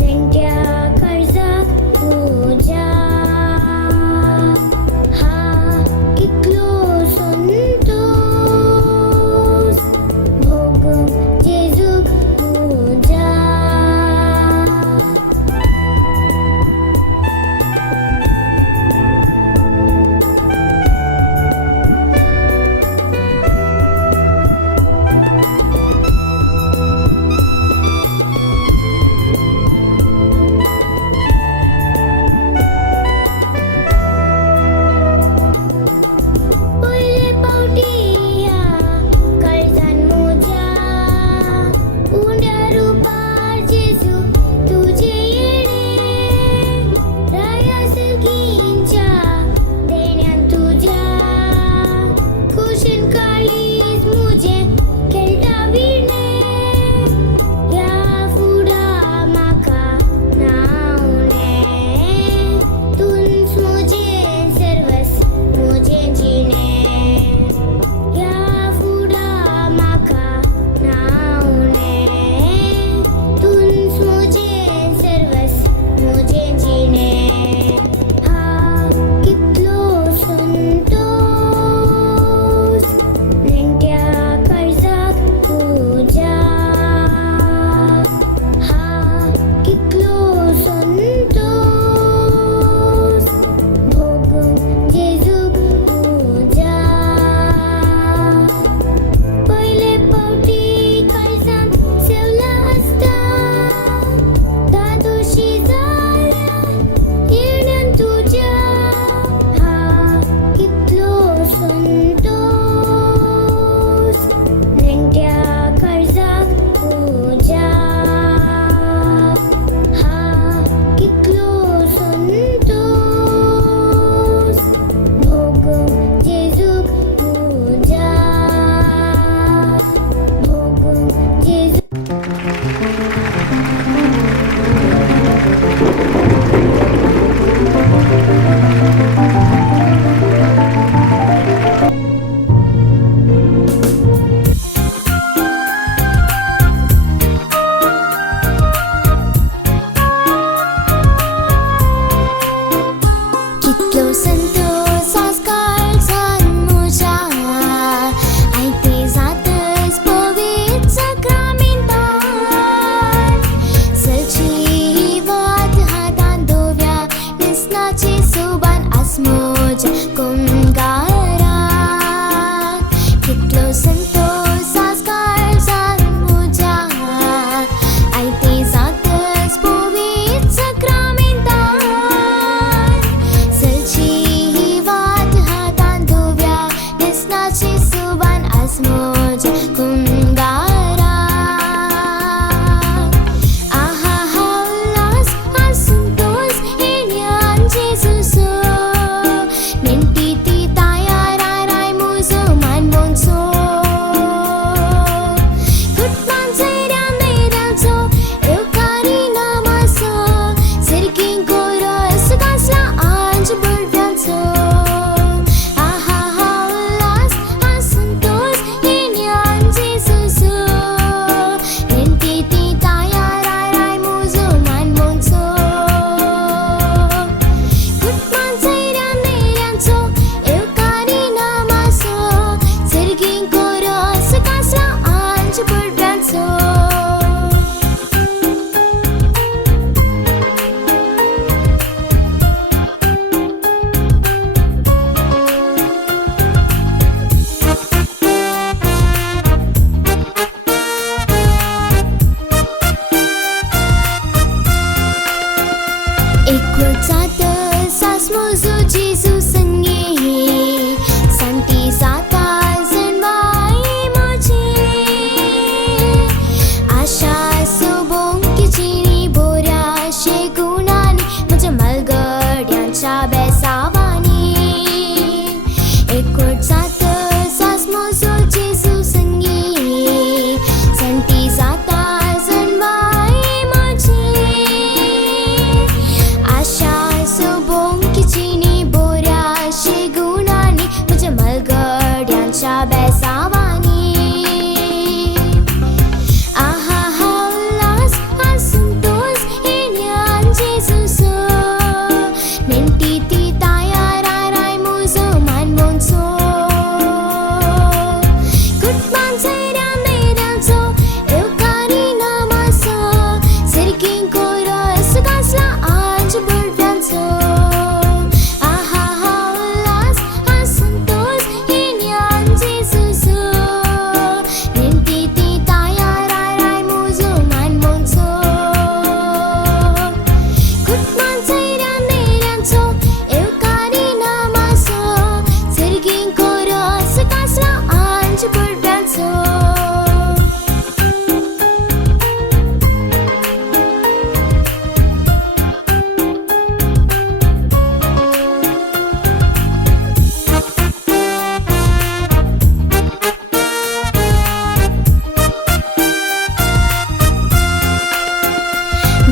लेंट्या कर्जाक पूजा हा कितलो संतोष भोगूंक जेजूक पूजा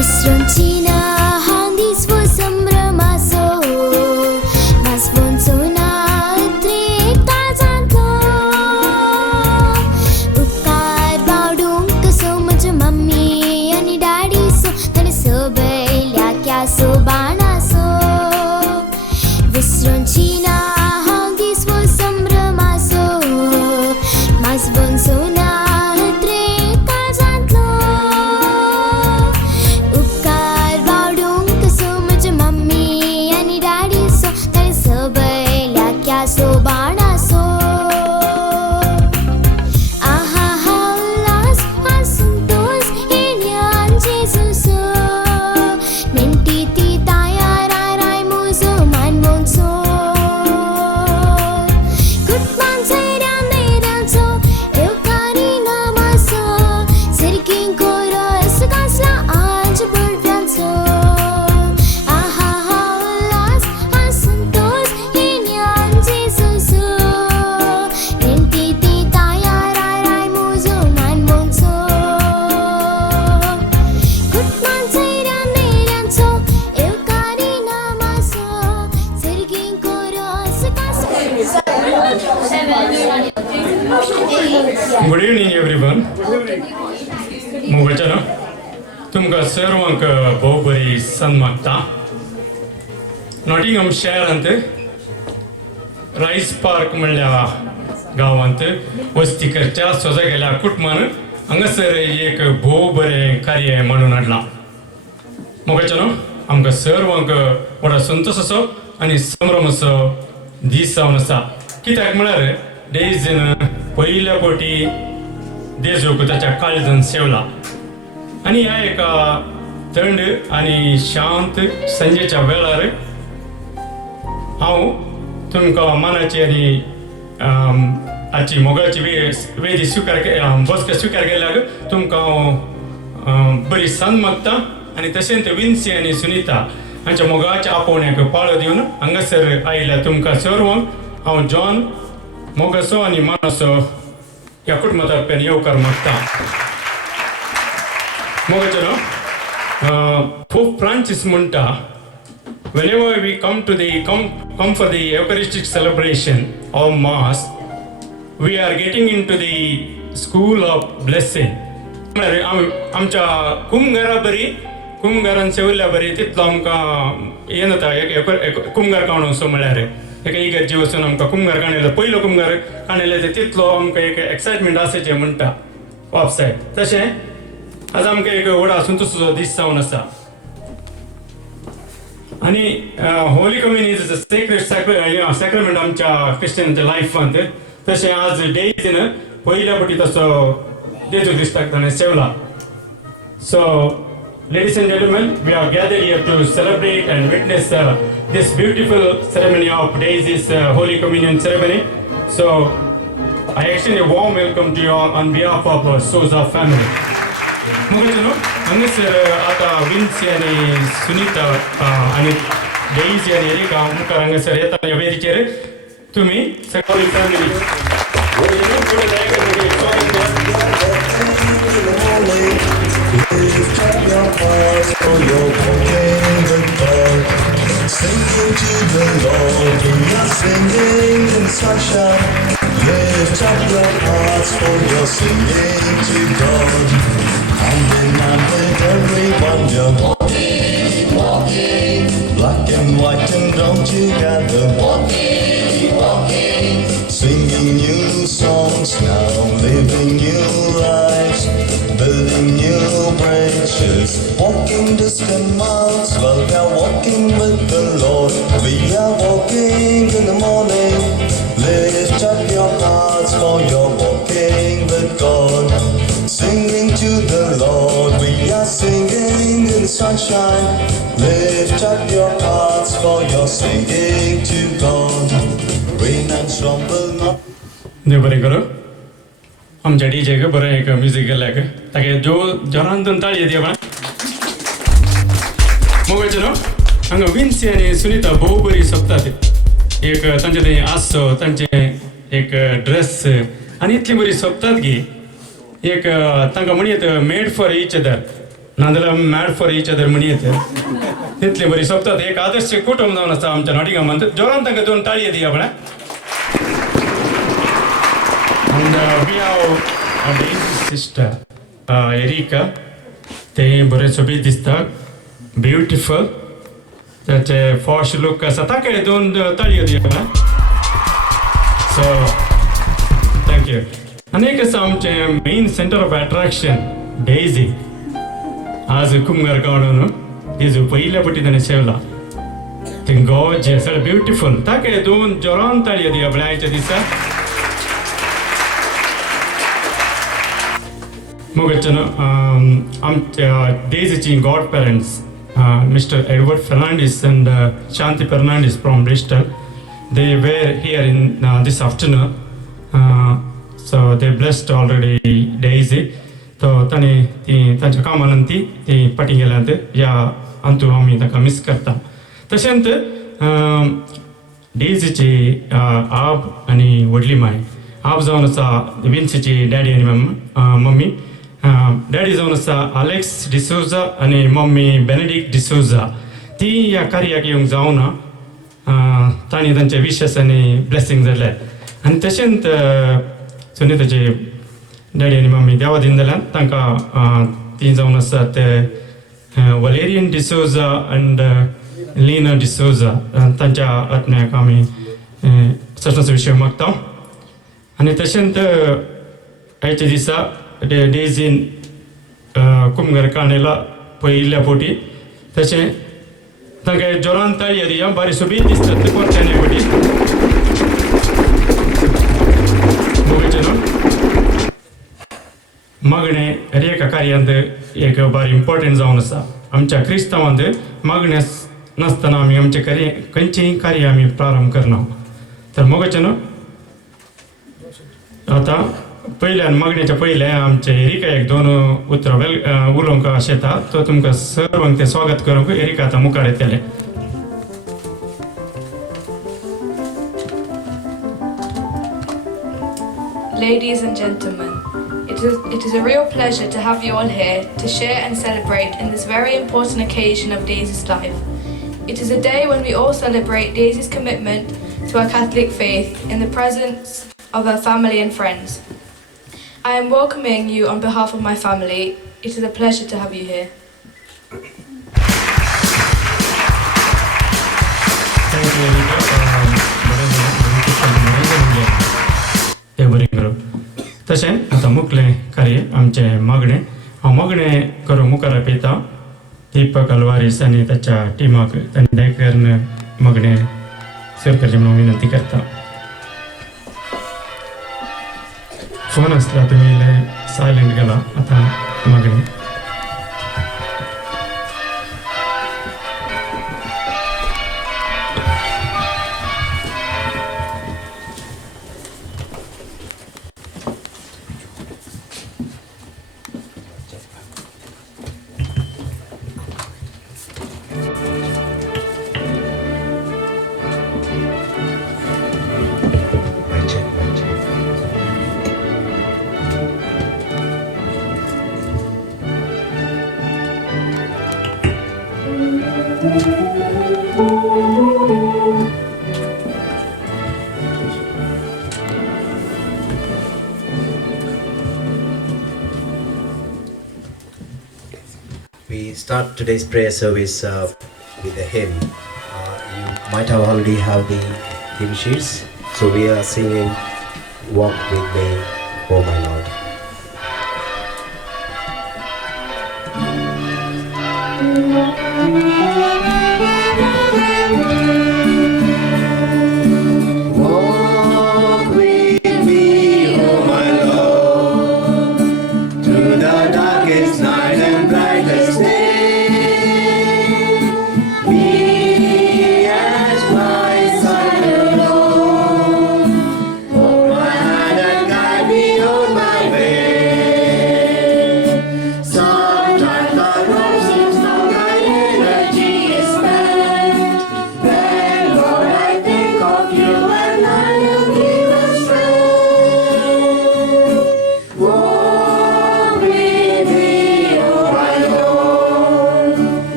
विसरूंचीना हांदीस वो संभ्रमासो मासवंचोना त्रेता जातो उपकार बावडूंक सो म्हज्या मम्मी आनी डॅडी सो ताणे सबयल्या क्या सो बाणासो विसरूंचीना हांदीस वो संभ्रमासो मासवंचोना Good evening, everyone. मोगचनो तुमकां सर्वांक भोव बरी सन्मागता. नॉटिंगहम शारांत रायस पार्क म्हणल्या गांवांत वस्ती करच्या सोजा गेल्या कुटुंबान हांगासर एक भोव बरें कार्य म्हणून हाडलां. मोगचनो आमकां सर्वांक व्हडा संतोशाचो आनी संभ्रमाचो दीस जावन आसा. कित्याक म्हळ्यार डेझीन पहिल्या फावटी देजूक ताच्या काळजान सेवला आनी ह्या एका थंड आनी शांत संजेच्या वेळार हांव तुमकां मानाची आनी हाची मोगाची वेदी बसका स्विकार केल्याक तुमकां हांव बरी सन मागता आनी तशेंच विन्सी आनी सुनीता हांच्या मोगाच्या आपोवण्याक पाळो दिवन हांगासर आयिल्ल्या तुमकां सर्वांक हांव जॉन मोगाचो आनी मानाचो ह्या कुटुंबातर्फे येवकार मागता. मोगाचो पोप फ्रांसीस म्हणटा whenever we come for the Eucharistic celebration of Mass, we are getting into the school of blessing. आमच्या कुमगारा बरी कुमगारान सेवल्या बरी तितलो आमकां हें जाता एक कुमगार कावणो असो म्हळ्यार एका इगर्जे वचून आमकां कुमगार काणयलो पयलो कुमगार काणयले तितलो आमकां एक एक्सायटमेंट आसाचें म्हणटा वापसाय. तशें आज आमकां एक व्हडा संतोशाचो दीस जावन आसा आनी holy communion is a sacred sacrament आमच्या क्रिश्चनांच्या लायफांत. तशें आज डेझीन पयल्या फावटी तसो जेजू क्रिस्ताक ताणें सेवला. So ladies and gentlemen, we are gathered here to celebrate and witness this beautiful ceremony of Daisy's Holy Communion ceremony. So I extend a warm welcome to you all on behalf of Souza family. मोगचनो हांगासर आतां विन्सी आनी सुनीता आनी Daisy आनी areca मुखार हांगासर येता ह्या वेदीचेर तुमी सगळी family Lift up your hearts for your walking with God. Singing to the Lord, we are singing in sunshine. Lift up your hearts for your singing to God. Hand in hand with everyone, you're walking, walking. Black and white and brown together. Walking, walking. Singing new songs now, living new lives. Building new branches, walking distant miles while we are walking with the Lord. We are walking in the morning. Lift up your hearts for your walking with God. Singing to the Lord, we are singing in sunshine. Lift up your hearts for your singing to God. Rain and storm will not. देव बरें करूं. आमच्या डीजेक बरें एक music केल्याक ताका जोरान ताळयो दिया पण मोगाचो न्हू हांगा विन्सी आनी सुनीता भोव बरी सोबतात. एक तांचे थंय आसो तांचे एक ड्रेस आनी इतली बरी सोबतात की एक तांकां म्हणयत मेड फॉर ईच अदर. नांदला मॅड फॉर इच अदर म्हणी येते तितली बरी सोबतात एक आदर्श कुटुंब जावन आसा आमच्या नॉटिंगहामांत जोरान तांकां 2 ताळयो दिया आपण and we have a baby sister Erika ते बरे सोबीत दिसता ब्युटिफुल त्याचे फॉश लुक आसा ताका 2 ताळयो दिया आपण सो थँक्यू अनेक आसा आमचे main centre of attraction Daisy आज कुमगार गांवडून तेजो पयल्या पटी ताणें सेवला ते गॉर्जियस ब्युटिफुल ताका 2 जोरान ताळयो दिया आपण आयच्या दिसा मुगचनो आमच्या डेझीची god parents Mr. Edward Fernandez and Shanti Fernandez from Bristol. They were here in this afternoon. So they blessed already Daisy. So tani ती तांच्या कामानंती ती पटी गेल्यात या अंतू आम्ही ताका मिस करता तशेंच डेझीची आब आनी व्हडली माय आब जावन आसा विन्सीची डॅडी आनी मम्मी डॅडी जावन आसा अलेक्स डिसोजा आनी मम्मी बेनेडिक्ट डिसोजा ती ह्या कार्याक येवंक जावना तांणी तांचे विशेस आनी ब्लेसिंग जाल्यात आनी तशेंच सुनीताचे डॅडी आनी मम्मी देवा दिन जाल्यात तांकां ती जावन आसात वलेरियन डिसोजा अँड लीना डिसोजा तांच्या आत्म्याक आमी सटनचो विशय मागता आनी तशेंच आयच्या दिसा डेझीन कुमगार काणेला पयल्या पोटी तशें तांकां जोरान ताळयो दिया बरी सोबीत दिसतात ते परत्याने पोटी मागणे एका कार्यांत एक बारी इम्पॉर्टंट जावन आसा आमच्या क्रिस्तांवांत मागणे नासतना आमी आमचे खंयचेय कार्य आमी प्रारंभ करना तर मोगाचें न्हू आतां पयल्यान मागणेच्या पयले आमचे एरिकाक 2 उतरां उलोवंक अशें येता तो तुमकां सर्वांक ते स्वागत करूंक एरिका आतां मुखार येतले Ladies and gentlemen, it is a real pleasure to have you all here to share and celebrate in this very important occasion of Daisy's life. It is a day when we all celebrate Daisy's commitment to our Catholic faith in the presence of her family and friends. I am welcoming you on behalf of my family. It is a pleasure to have you here. Thank you, Erika. तशें आतां मुखलें कार्य आमचे मागणे हांव मागणे करूं मुखार आपयता दीपक अल्वारीस आनी ताच्या टिमाक तांणी दयकन मागणे सुरू करचें म्हणून विनंती करता फोन आसला तुमी सायलेंट केला आतां मागणे We start today's prayer service with a hymn. You might have already have the hymn sheets. So we are singing "Walk with Me, O my Lord." Walk with me, O my Lord, through the darkest night and brightest day. Be at my side alone, hold my hand and guide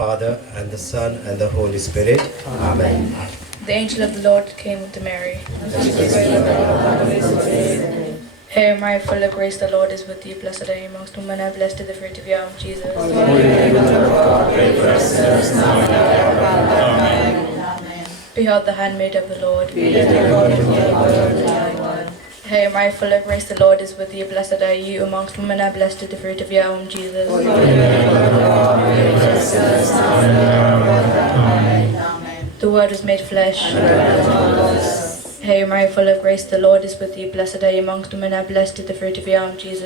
Father, and the Son, and the Holy Spirit. Amen. The angel of the Lord came to Mary. Hail Mary, full of grace, the Lord is with thee. Blessed are you amongst women, and blessed is the fruit of your womb, Jesus. Behold the handmaid of the Lord. Hail Mary, full of grace, the Lord is with thee. Blessed are you amongst women, and blessed is the fruit of your womb, Jesus. The Word was made flesh. Hail Mary, full of grace, the Lord is with thee. Blessed are you amongst women, and blessed is the fruit of your womb, Jesus.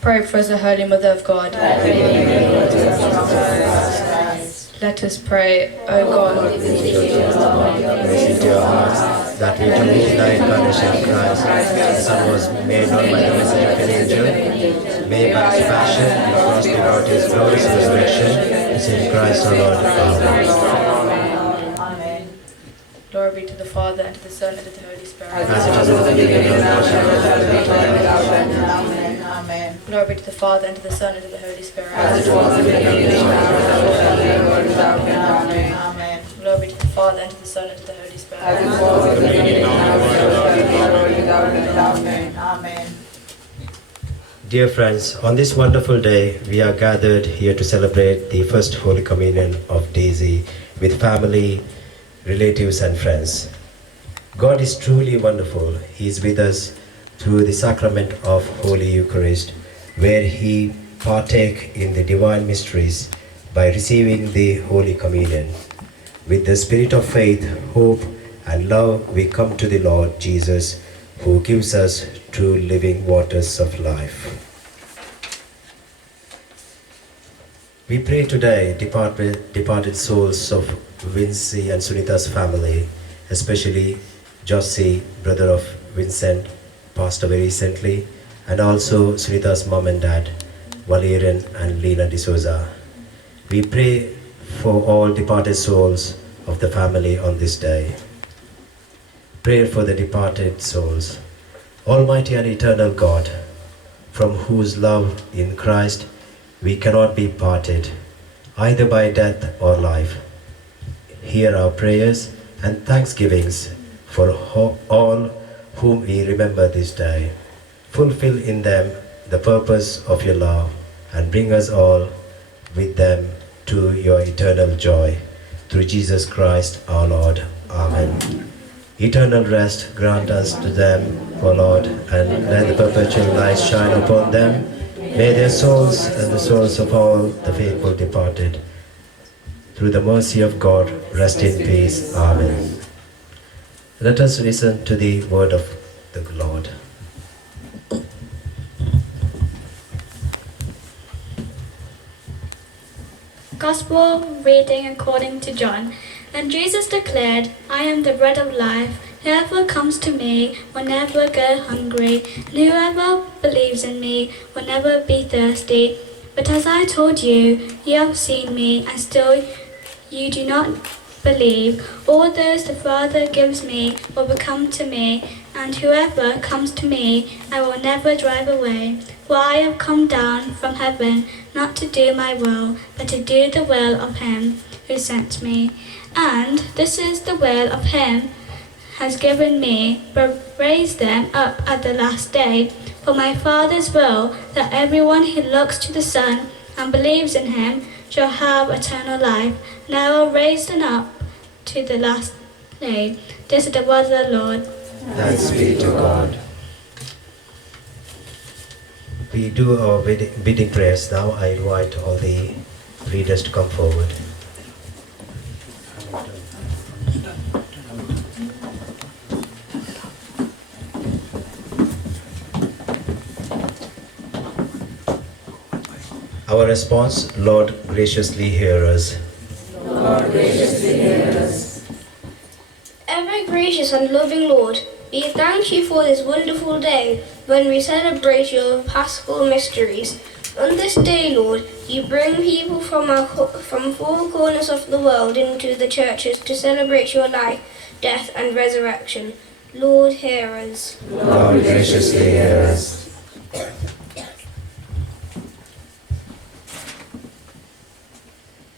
Pray for us, the Holy Mother of God. Let us pray, O God. Praise into your hearts, that we to meet thy incarnation of Christ, the Son was made known by the message of an angel, made by his passion, and crossed without his glorious resurrection, is in Christ our Lord. Amen. Glory be to the Father, and to the Son, and to the Holy Spirit. As it was in the beginning, now and shall be Amen. Glory be to the Father, and to the Son, and to the Holy Spirit. As it was in the beginning, now and shall be Amen. Glory be to the Father, and to the Son, and to the Holy Spirit. As it was in the beginning, now and shall be Amen. Dear friends, on this wonderful day, we are gathered here to celebrate the first Holy Communion of Daisy with family, relatives, and friends. God is truly wonderful. He is with us through the sacrament of Holy Eucharist, where He partake in the divine mysteries by receiving the Holy Communion. With the spirit of faith, hope, and love, we come to the Lord Jesus, who gives us true living waters of life. We pray today departed souls of Vinci and Sunita's family, especially Josie, brother of Vincent, passed away recently, and also Sunita's mom and dad, Valerian and Lena D'Souza. We pray for all departed souls of the family on this day. Prayer for the departed souls. Almighty and eternal God, from whose love in Christ we cannot be parted, either by death or life, hear our prayers and thanksgivings for all whom we remember this day. Fulfill in them the purpose of your love, and bring us all with them to your eternal joy. Through Jesus Christ our Lord. Amen. Eternal rest grant us to them, O Lord, and let the perpetual light shine upon them. May their souls and the souls of all the faithful departed, through the mercy of God, rest in peace. Amen. Let us listen to the word of the Lord. Gospel reading according to John. And Jesus declared, I am the bread of life. Whoever comes to me will never go hungry, and whoever believes in me will never be thirsty. But as I told you, you have seen me, and still you do not believe. All those the Father gives me will come to me, and whoever comes to me I will never drive away. For I have come down from heaven not to do my will, but to do the will of him who sent me. And this is the will of him has given me, but raise them up at the last day. For my Father's will, that everyone who looks to the Son and believes in him shall have eternal life, and I will raise them up to the last day. This is the word of the Lord. Thanks be to God. We do our bidding prayers now. I invite all the readers to come forward. Our response, Lord, graciously hear us. Lord, graciously hear us. Ever gracious and loving Lord, we thank you for this wonderful day when we celebrate your Paschal mysteries. On this day, Lord, you bring people from four corners of the world into the churches to celebrate your life, death, and resurrection. Lord, hear us. Lord, graciously hear us.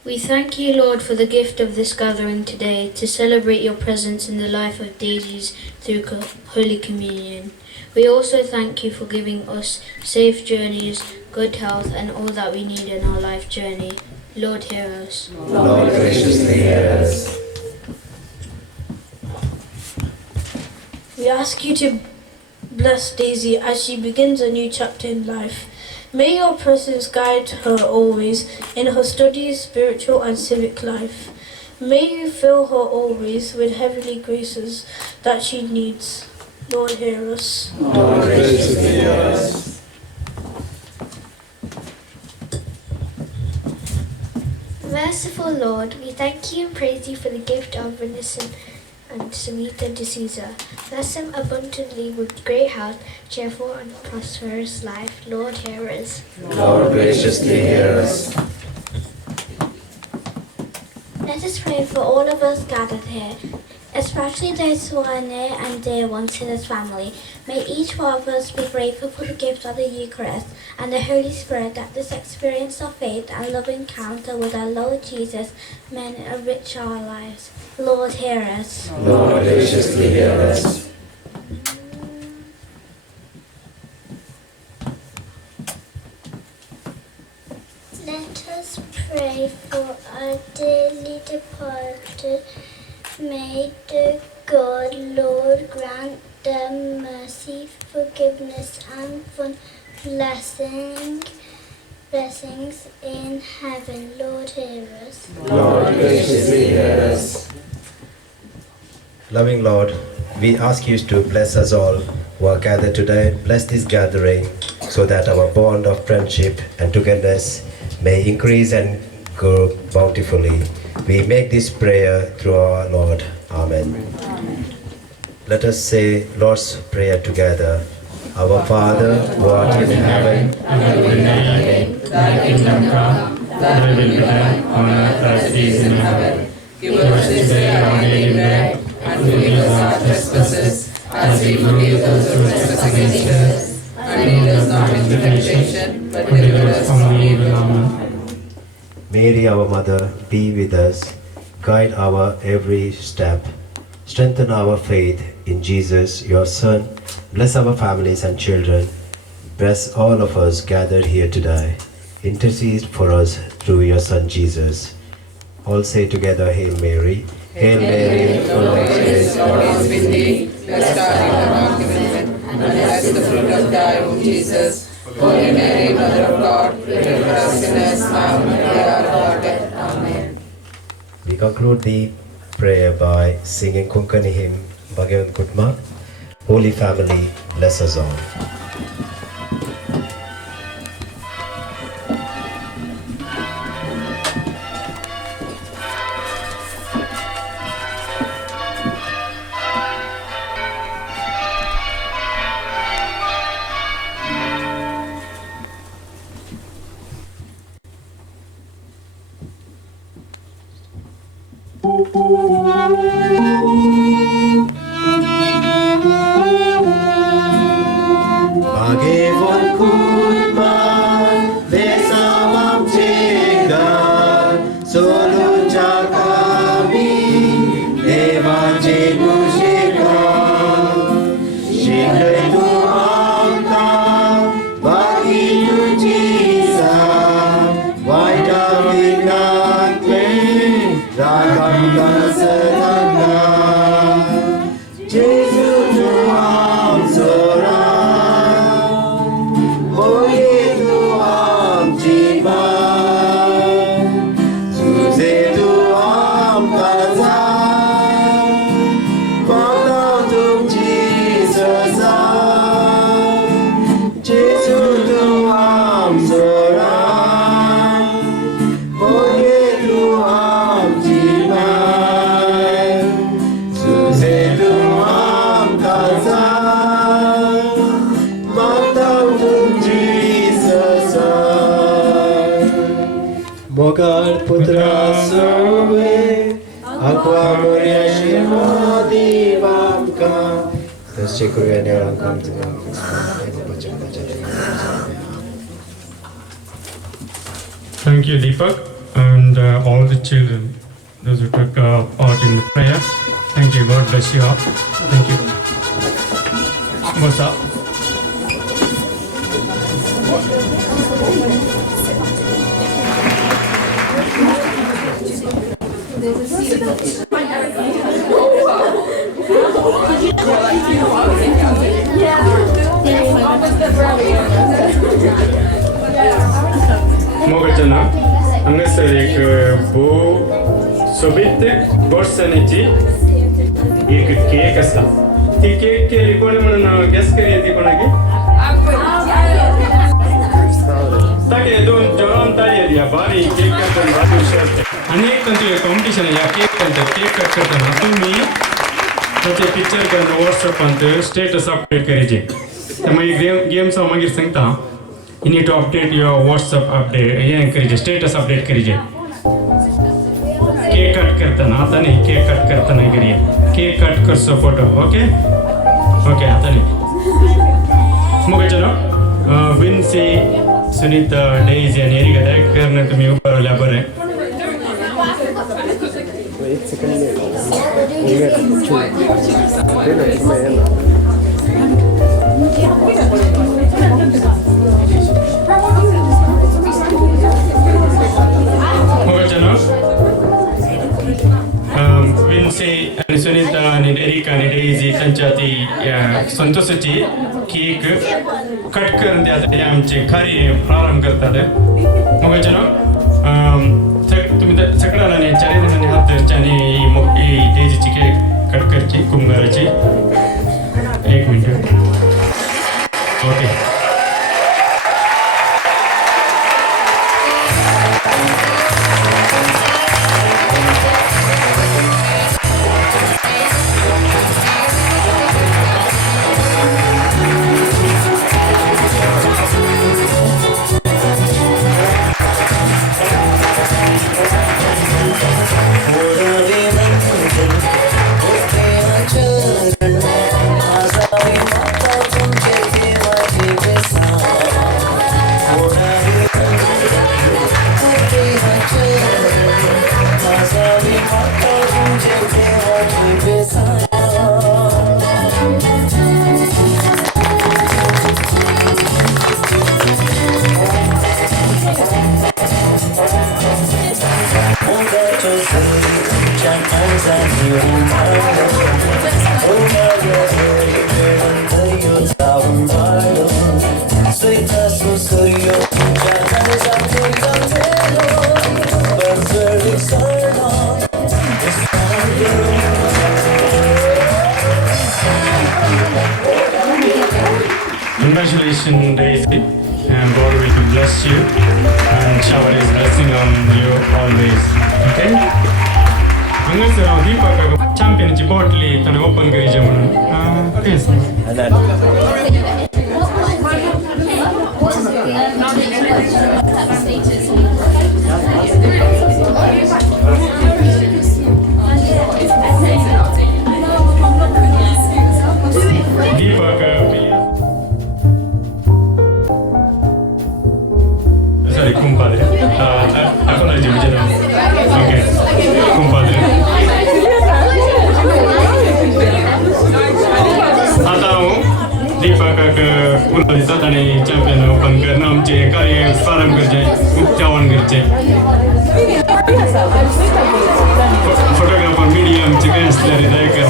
We thank you, Lord, for the gift of this gathering today to celebrate your presence in the life of Daisies through Holy Communion. We also thank you for giving us safe journeys, good health, and all that we need in our life journey. Lord, hear us. Lord, graciously hear us. We ask you to bless Daisy as she begins a new chapter in life. May your presence guide her always in her studies, spiritual and civic life. May you fill her always with heavenly graces that she needs. Lord, hear us. Lord, graciously hear us. Merciful Lord, we thank you and praise you for the gift of Vincent and Samantha D'Souza. Bless them abundantly with great health, cheerful and prosperous life. Lord, hear us. Lord, graciously hear us. Let us pray for all of us gathered here, especially those who are near and dear ones to this family. May each one of us be grateful for the gift of the Eucharist and the Holy Spirit, that this experience of faith and love encounter with our Lord Jesus may enrich our lives. Lord, hear us. Lord, graciously hear us. Let us pray for our dearly departed. May the good Lord grant them mercy, forgiveness, and fun blessings in heaven. Lord, hear us. Lord, graciously hear us. Loving Lord, we ask you to bless us all who are gathered today. Bless this gathering so that our bond of friendship and togetherness may increase and grow bountifully. We make this prayer through our Lord. Amen. Let us say Lord's Prayer together. Our Father, who art in heaven, hallowed be thy name. Thy kingdom come, thy will be done on earth as it is in heaven. Give us this day our daily bread, and forgive us our trespasses, as we forgive those who trespass against us. And lead us not into temptation, but deliver us from evil. Amen. Mary, our Mother, be with us. Guide our every step. Strengthen our faith in Jesus, your Son. Bless our families and children. Bless all of us gathered here today. Intercede for us through your Son Jesus. All say together, Hail Mary. Hail Mary, full of grace, The Lord is with thee. Blessed art thou among women, and blessed is the fruit of thy womb, Jesus. Holy Mary, Mother of God, pray for us sinners now and at the hour of our death. Amen. We conclude the prayer by singing Konkani hymn Bhagavan Kutma. Holy Family, bless us all. Bhagavan Kutma, Vesamam Chegan, Solucha Kami, Devaje Mushikan, Shikaitu Amta, Bhagiyu Jisa, Vaita Vinate, Rakanda Sadana, Jesu Tuam Sora. Mogar putra sarve, aqua moria shima divamka. Dasya kuryanyaram kamtinam. Thank you, Deepak. and all the children, those who took part in the prayer. Thank you. God bless you all. Thank you. What's up? Mogajana, angasarik bu sobit borsaniti ek cake asa. Ti cake ke likone mana guess kariye ti konagi? Take don joran tariye diya bari cake ka don badu sharte. Anek kanti competition ya cake kante cake cut kartana tumi tache picture karna WhatsApp ante status update karije. Tamai game sa magir sangta. You need to update your WhatsApp update. ये करिए status update करिए. Cake cut करता ना आता नहीं cake cut करता नहीं करिए. Cake cut कर सो photo, okay? Okay आता नहीं. मुझे चलो Vinci, Sunita, Daisy and Erika देख करने तुम्हें ऊपर लैबर है. Vinci and Sunita and Erika and Daisy tanchati संतोषची केक कट करून द्यायचं आमचे खरी प्रारंभ करतात मग चलो तुम्ही सगळ्यांना चारी जणांनी हात धरच्याने ही डेझीची केक कट करची कुंभाराची 1 minute okay Congratulations, Daisy, and God will bless you and shower His blessing on you always. Okay? Angas Deepak champion ची बॉटली तने ओपन करीजे म्हणून तेच Deepak sorry, compadre. Ako na dyan dyan. Okay, compadre. आता हूँ दीपक का उन्होंने साथ ने चैंपियन ओपन करना हम चाहिए कार्य प्रारंभ कर जाए उच्चावन कर जाए फोटोग्राफर मीडिया हम चाहिए इसलिए रिदाय कर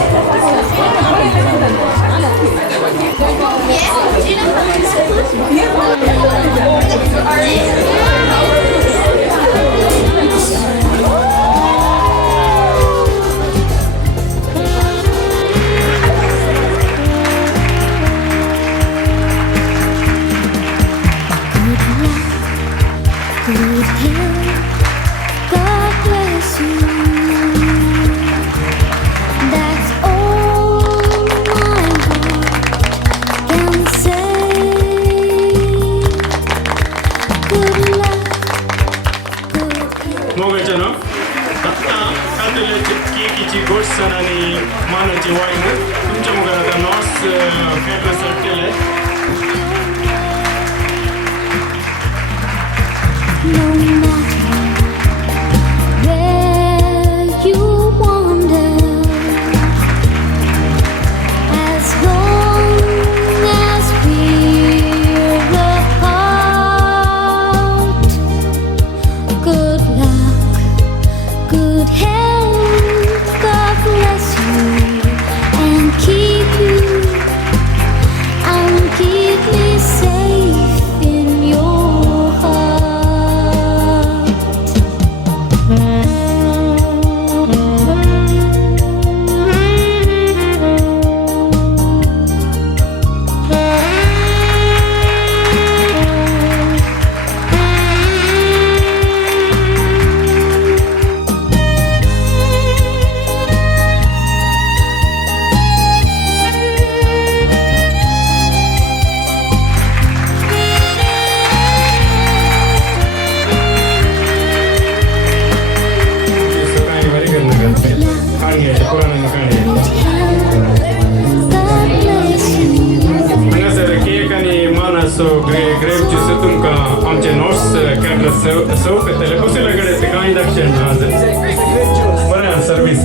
सौ करतले कसं लगडे ते काही दक्षिण आज बरं service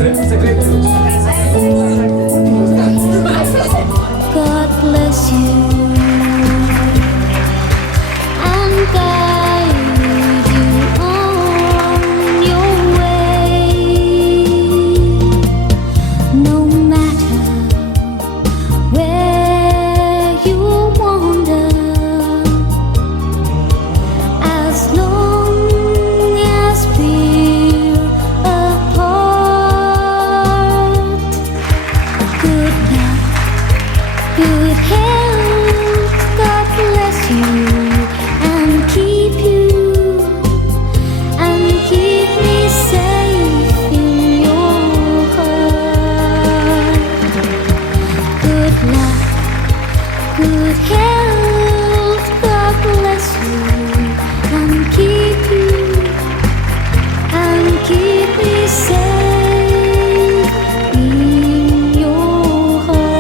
God bless you and guide you on your way. No matter where you wander, as long as we're apart. Good luck, good health, God bless you and keep me safe in your heart. Good luck, good health, God bless you and keep me safe in your heart.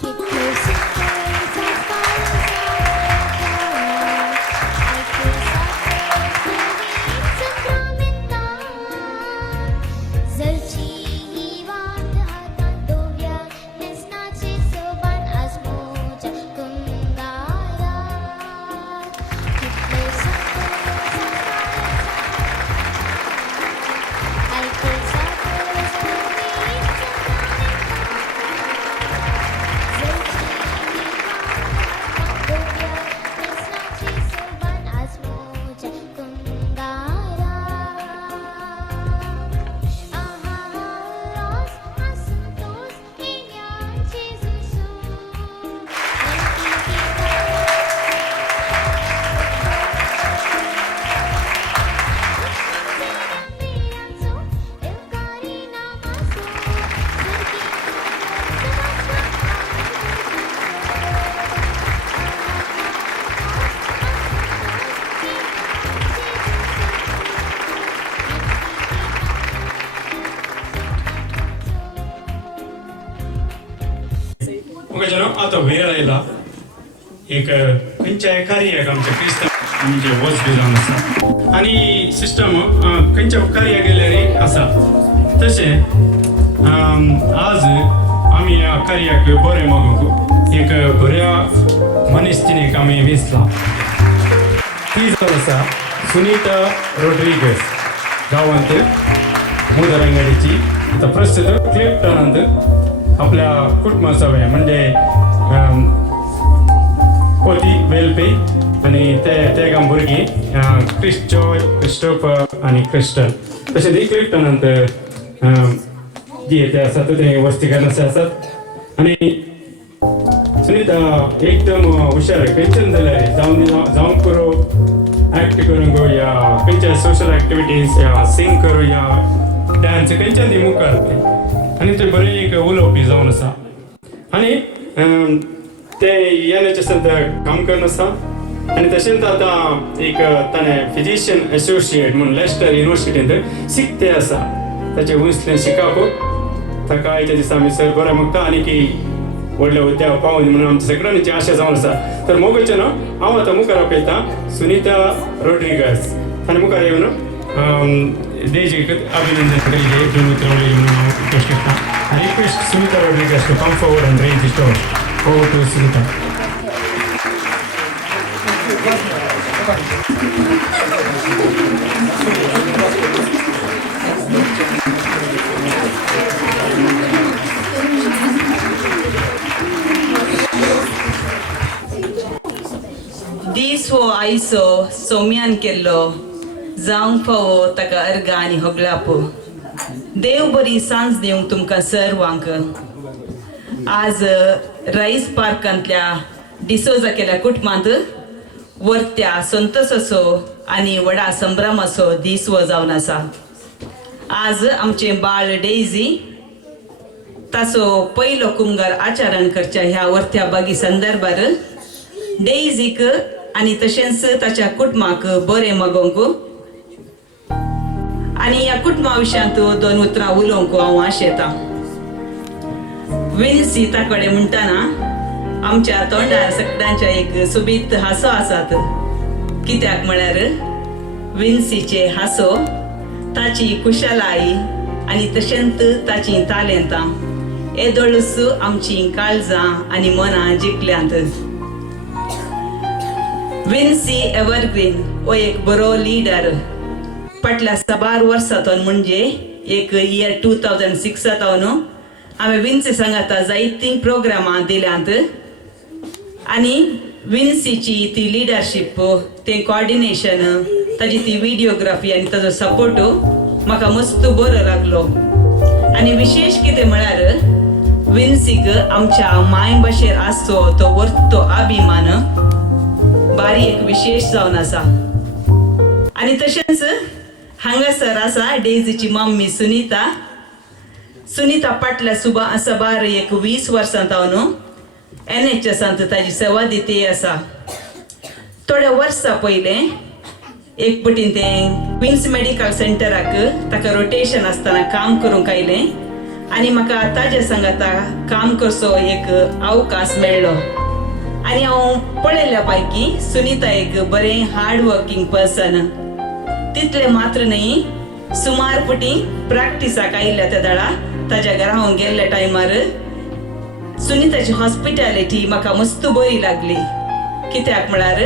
Keep close and close as far as Zalci hiwat hatan dovya nesnache soban asmoja kungara. Keep close and close as far as I feel suffers to meet Zalci hiwat hatan dovya nesnache soban asmoja kungara. मग जनो आता वेळ आयला एक खंयच्याय कार्याक आमच्या क्रिस्तांव म्हणजे वचबी जावन आसा आनी सिस्टम खंयच्या कार्याक गेल्यार आसा तशें आज आमी ह्या कार्याक बरें मागूंक एक बऱ्या मनीसतिणेक आमी वेंचला ती जावन आसा सुनीता रोड्रिगस गांवांत मुदरंगडीची आता प्रस्तुत क्लिफ्टनांत आपल्या कुटुंबासोबत म्हणजे पोती वेलपे आणि ते गांव भुरगीं क्रिस्टॉय क्रिस्टोफर आणि क्रिस्टन तशेंच एक क्लिफ्टनांत जी ते आसात ते वस्तीकरणाचे आसात आणि सुनीता एकदम हुशार खंयच्यान जाल्यार जावं करू एक्ट करूंक या खंयच्या सोशल एक्टिविटीज या सिंग करूं या डान्स खंयच्यान ती मुखार आणि ते बरें एक उलोवपी जावन आसा आणि ते एनएचएसांत काम करन आसा आणि तशेंच आतां एक ताणें फिजिशियन एसोसिएट म्हणून लेस्टर युनिवर्सिटींत शिकते आसा ताचे वंसलें शिकावप ताका आयच्या दिसा आमी सर बरें मागता आनी की व्हडल्या हुद्द्याक पावून म्हणून आमच्या सगळ्यांची आशा जावन आसा तर मोगेचें न्हू हांव आतां मुखार आपयतां सुनीता रोड्रिगस ताणें मुखार येवन देजीक अभिनंदन करेल दोन उतरवले म्हणून हांव रिक्वेस्ट करता I request Sunita Rodrigues to come forward and raise the talk over to Sunita दीस हो आयसो सौम्यान केल्लो जावंक फावो ताका अर्गा आनी होगलाप देव बरी सांज दिवंक तुमकां सर्वांक आज राईस पार्कांतल्या डिसोजा केल्या कुटुंबांत वर्त्या संतोसाचो आनी व्हडा संभ्रमाचो दीस हो जावन आसा आज आमचे बाळ डेझी ताचो पयलो कुंगार आचरण करच्या ह्या वर्त्या बागी संदर्भार डेझीक आनी तशेंच ताच्या कुटुंबाक बरें मगोंक आनी ह्या कुटुंबा विशयांत 2 उतरां उलोवंक हांव आशेतां. विन्सी ताकडे म्हणटाना आमच्या तोंडार सगळ्यांच्या एक सुबीत हांसो आसात. कित्याक म्हळ्यार विन्सीचे हांसो ताची कुशळाई आनी तशेंच ताची तालेंतां येदोळूच आमची काळजां आनी मनां जिखल्यांत. विन्सी एव्हरग्रीन हो एक बरो लिडर. फाटल्या 12 वर्सांतून म्हणजे एक इयर 2006 हांवें विन्सी सांगाता जायतीं प्रोग्रामां दिल्यांत आनी विन्सीची ती लिडरशीप तें कॉर्डिनेशन ताजी ती व्हिडिओग्राफी आनी ताजो सपोर्ट म्हाका मस्त बरो लागलो. आनी विशेश कितें म्हळ्यार विन्सीक आमच्या माय भाशेर आसचो तो वर्तो अभिमान बारी एक विशेष जावन आसा. आनी तशेंच हांगासर आसा डेझीची मम्मी सुनीता. सुनीता फाटल्या सुबार एक 20 वर्सां जावन NHSांत ताजी सेवा दिते आसा. थोड्या वर्सां पयलें एक पटीन तें क्वीन्स मेडिकल सेंटराक ताका रोटेशन आसतना काम करूंक आयलें आनी म्हाका ताजे सांगाता काम करचो एक अवकाश मेळ्ळो. आनी हांव पळयल्या पैकी सुनीता एक बरें हार्ड वर्किंग पर्सन. तितले मात्र न्ही, सुमार पटी प्रॅक्टिसाक आयिल्ल्या त्या दाळा ताज्या घरा हांव गेल्ल्या टायमार सुनीताची हॉस्पिटॅलिटी म्हाका मस्त बरी लागली. कित्याक म्हळ्यार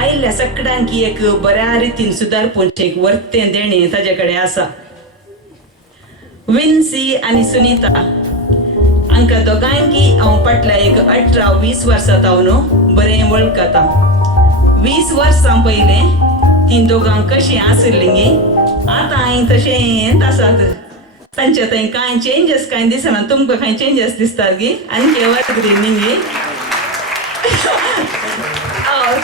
आयिल्ल्या सगळ्यांक एक बऱ्या रितीन सुदारपाचें एक वर्तें देणें ताजे कडेन आसा. विन्सी आनी सुनीता हांकां दोगांयकी हांव फाटल्या एक 18-20 वर्सां जावन बरें वळखता. 20 वर्सां पयलें तीं दोगां कशीं आसलीं आतां तशेंच आसात. तांचे थंय कांय चेंजीस कांय दिसना. तुमकां कांय चेंजीस दिसतात गी आनी एव्हरग्रीन न्ही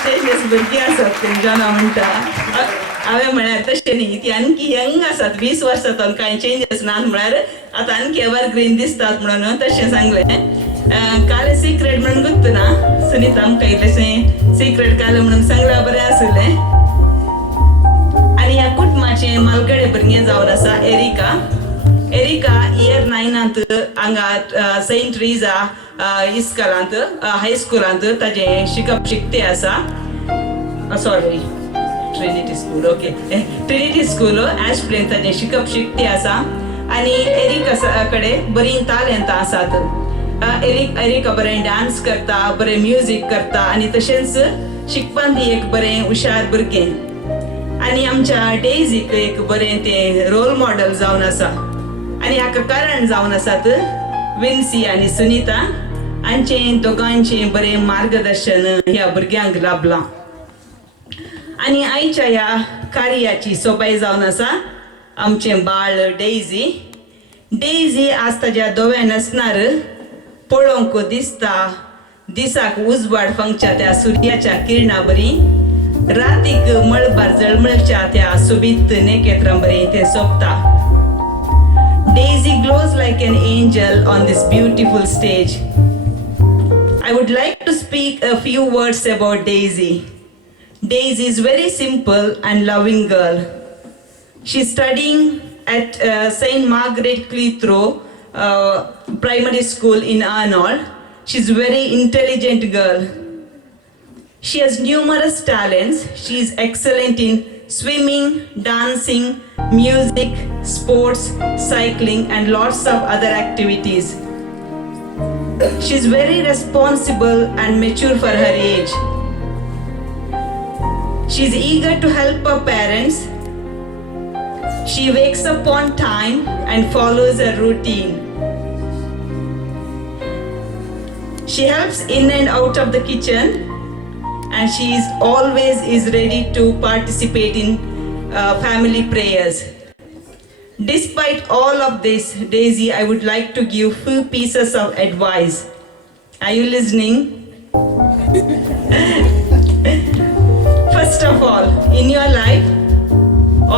चेंजीस भुरगीं आसात ते जना म्हणटा हांवें म्हळ्यार तशें न्ही ती आनकी यंग आसात. 20 वर्सां कांय चेंजीस नात म्हळ्यार आतां आनकी एव्हरग्रीन दिसतात म्हणून तशें सांगलें. कालें सिक्रेट म्हणून गुर्तना सुनीता आमकां तशें सिक्रेट कालें म्हणून सांगल्यार बरें आसलें. आनी ह्या कुटुंबाचें मालगडे भुरगें जावन आसा एरिका. इयर 9 हांगा सेंट रिजा इस्कॉलांत हायस्कुलांत ताजें शिकप शिकते आसा. Sorry Trinity school okay Trinity school ॲशप्लेन ताजें शिकप शिकते आसा. आनी एरिका कडेन बरीं तालेंतां आसात. एरिका बरें डान्स करता, बरें म्युजीक करता आनी तशेंच शिकपान ती एक बरें हुशार भुरगें. आनी आमच्या डेझीक एक बरें तें रोल मॉडेल जावन आसा. आनी हाका कारण जावन आसात विन्सी आनी सुनीता हांचें दोगांचें बरें मार्गदर्शन ह्या भुरग्यांक लाभलां. आनी आयच्या ह्या कार्याची सोबाय जावन आसा आमचें बाळ डेझी आज ताज्या दोव्यान आसणार पळोवंक दिसता दिसाक उजवाड फंगच्या त्या सुर्याच्या किरणा बरी रातीक मळबार जळमळच्या त्या सुबीत नेकेत्रां बरी तें सोंपता. Daisy glows like an angel on this beautiful stage. I would like to speak a few words about Daisy. Daisy is very simple and loving girl. She's studying at St. Margaret Clitheroe Primary School in Arnold. She's a very intelligent girl. She has numerous talents. She is excellent in swimming, dancing, music, sports, cycling and lots of other activities. She is very responsible and mature for her age. She is eager to help her parents. She wakes up on time and follows her routine. She helps in and out of the kitchen and she is always ready to participate in family prayers. Despite all of this, Daisy, I would like to give few pieces of advice. Are you listening? First of all, in your life,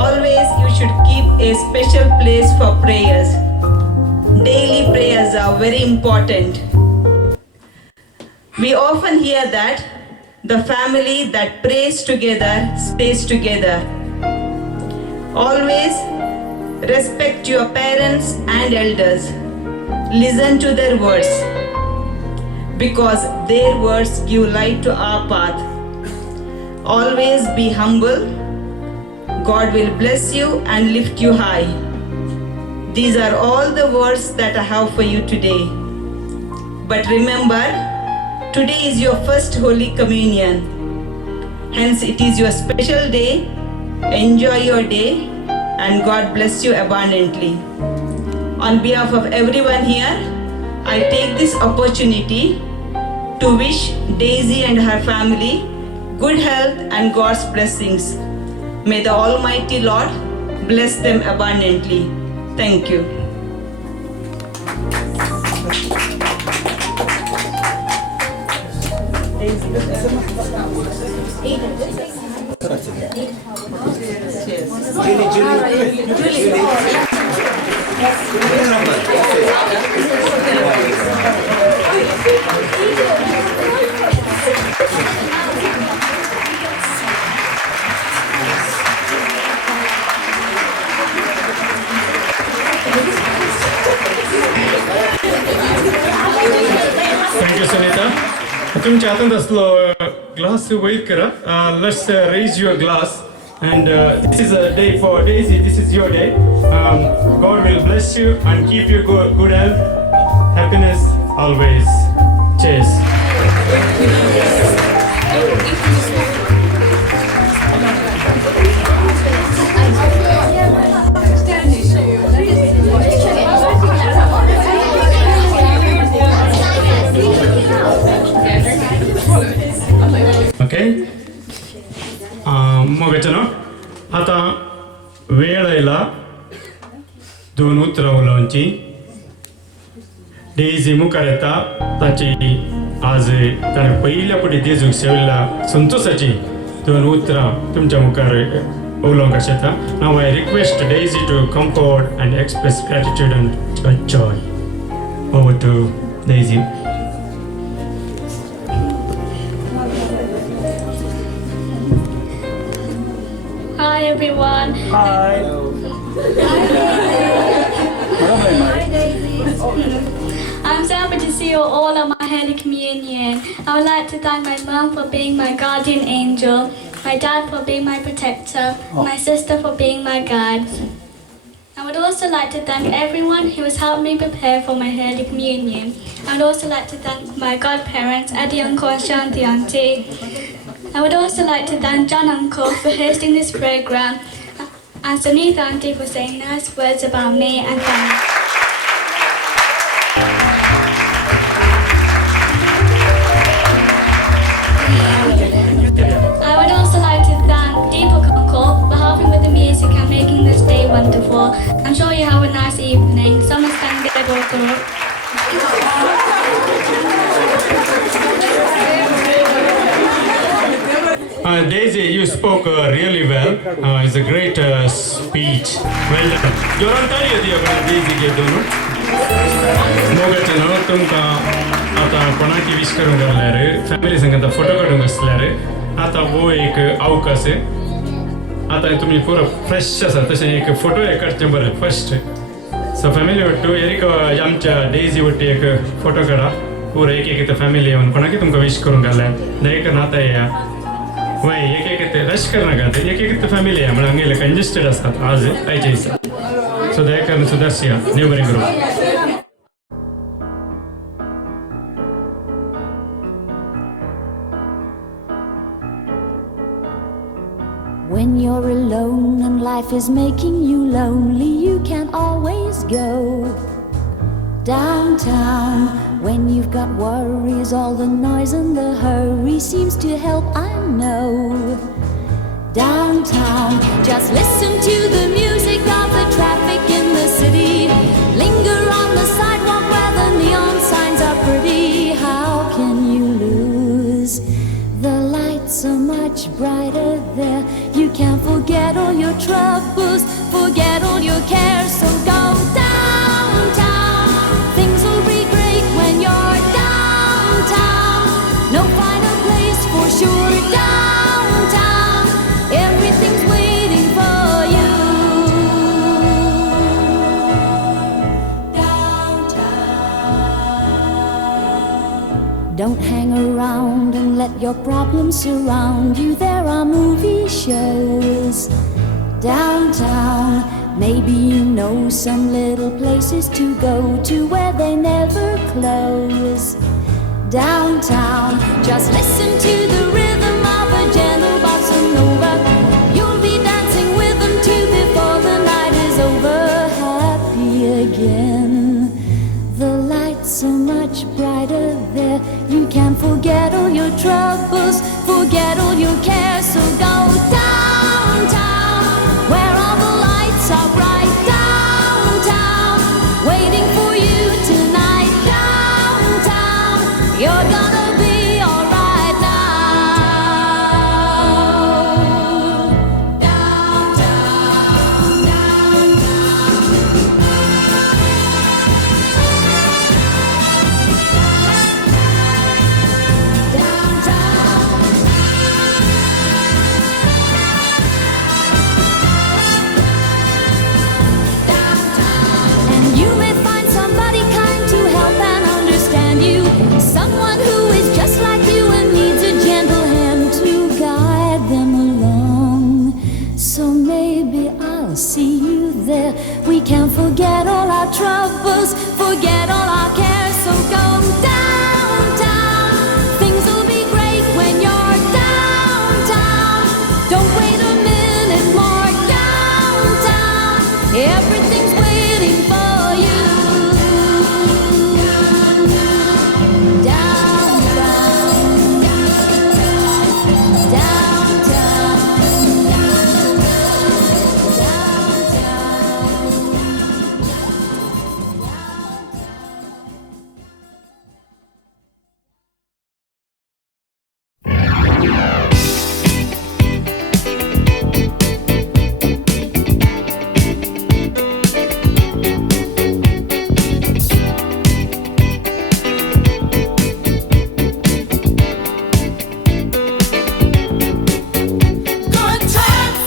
always you should keep a special place for prayers. Daily prayers are very important. We often hear that The family that prays together stays together. Always respect your parents and elders. Listen to their words, because their words give light to our path. Always be humble. God will bless you and lift you high. These are all the words that I have for you today. But remember, today is your first Holy Communion. Hence, it is your special day. Enjoy your day, and God bless you abundantly. On behalf of everyone here, I take this opportunity to wish Daisy and her family good health and God's blessings. May the Almighty Lord bless them abundantly. Thank you. Thank you, Sunita. तुमच्या हातांत असलो glass वयर करा. Let's raise your glass. And this is a day for Daisy. This is your day. God will bless you and keep you good health, happiness always. Cheers. Okay. मग आता वेळ आयला दोन उतरां उलोवची. डेझी मुखार येता ताची आज ताणें पयल्या फावटी जेजूक सेविल्ल्या संतोशाची दोन उतरां तुमच्या मुखार उलोवंक अशें येता. Now I request Daisy to come forward and express gratitude and joy. Over to Daisy. Hi everyone. Hi. I'm so happy to see you all on my Holy Communion. I would like to thank my mum for being my guardian angel, my dad for being my protector, my sister for being my guide. I would also like to thank everyone who has helped me prepare for my Holy Communion. I would also like to thank my godparents, Eddie Uncle and Shanti Auntie. I would also like to thank John Uncle for hosting this program and Sunita Auntie for saying nice words about me and family. I would also like to thank Deepak Uncle for helping with the music and making this day wonderful. I'm sure you have a nice evening. Someone's thank Daisy, you spoke really well. It's a great speech. Well done. Joran tali adi apna Daisy ke dono. Mogatano tumka ata konaki wish karunga lare. Family sangata photo kadunga slare. Ata wo ek avkas hai. Ata tumhi pura fresh asa tase ek photo ekart chamber first. So family ottu erika yamcha Daisy otti ek photo kada. Pura ek ek family on konaki tumka wish karunga lare. Naik nata ya. वही एक ते rush करना गाते एक family आहे म्हणजे Angela congested असतात आज आयचे सो दया करून सुदर्शिया neighbouring group. When you're alone and life is making you lonely, you can always go downtown. When you've got worries, all the noise and the hurry seems to help, I know. Downtown, just listen to the music of the traffic in the city. Linger on the sidewalk where the neon signs are pretty. How can you lose? The lights are much brighter there. You can't forget all your troubles, forget all your cares, so go downtown. Things will be great when you're downtown. No finer place for sure Your problems surround you, there are movie shows. Downtown, maybe you know some little places to go to where they never close. Downtown, just listen to the rhythm of a gentle bossa nova. You'll be dancing with them too before the night is over. Happy again. The lights so much brighter there. You can forget all your troubles, forget all your cares. So go downtown, where all the lights are bright. Downtown, waiting for you tonight. Downtown, you're gonna be alright now. Downtown, and you may find somebody kind to help and understand you. Someone who is just like you and needs a gentle hand to guide them along. So maybe I'll see you there. We can forget all our troubles, forget all our cares. So go downtown. Things will be great when you're downtown. Don't wait a minute more. Downtown, everything's waiting for you. Downtown, downtown, Good times,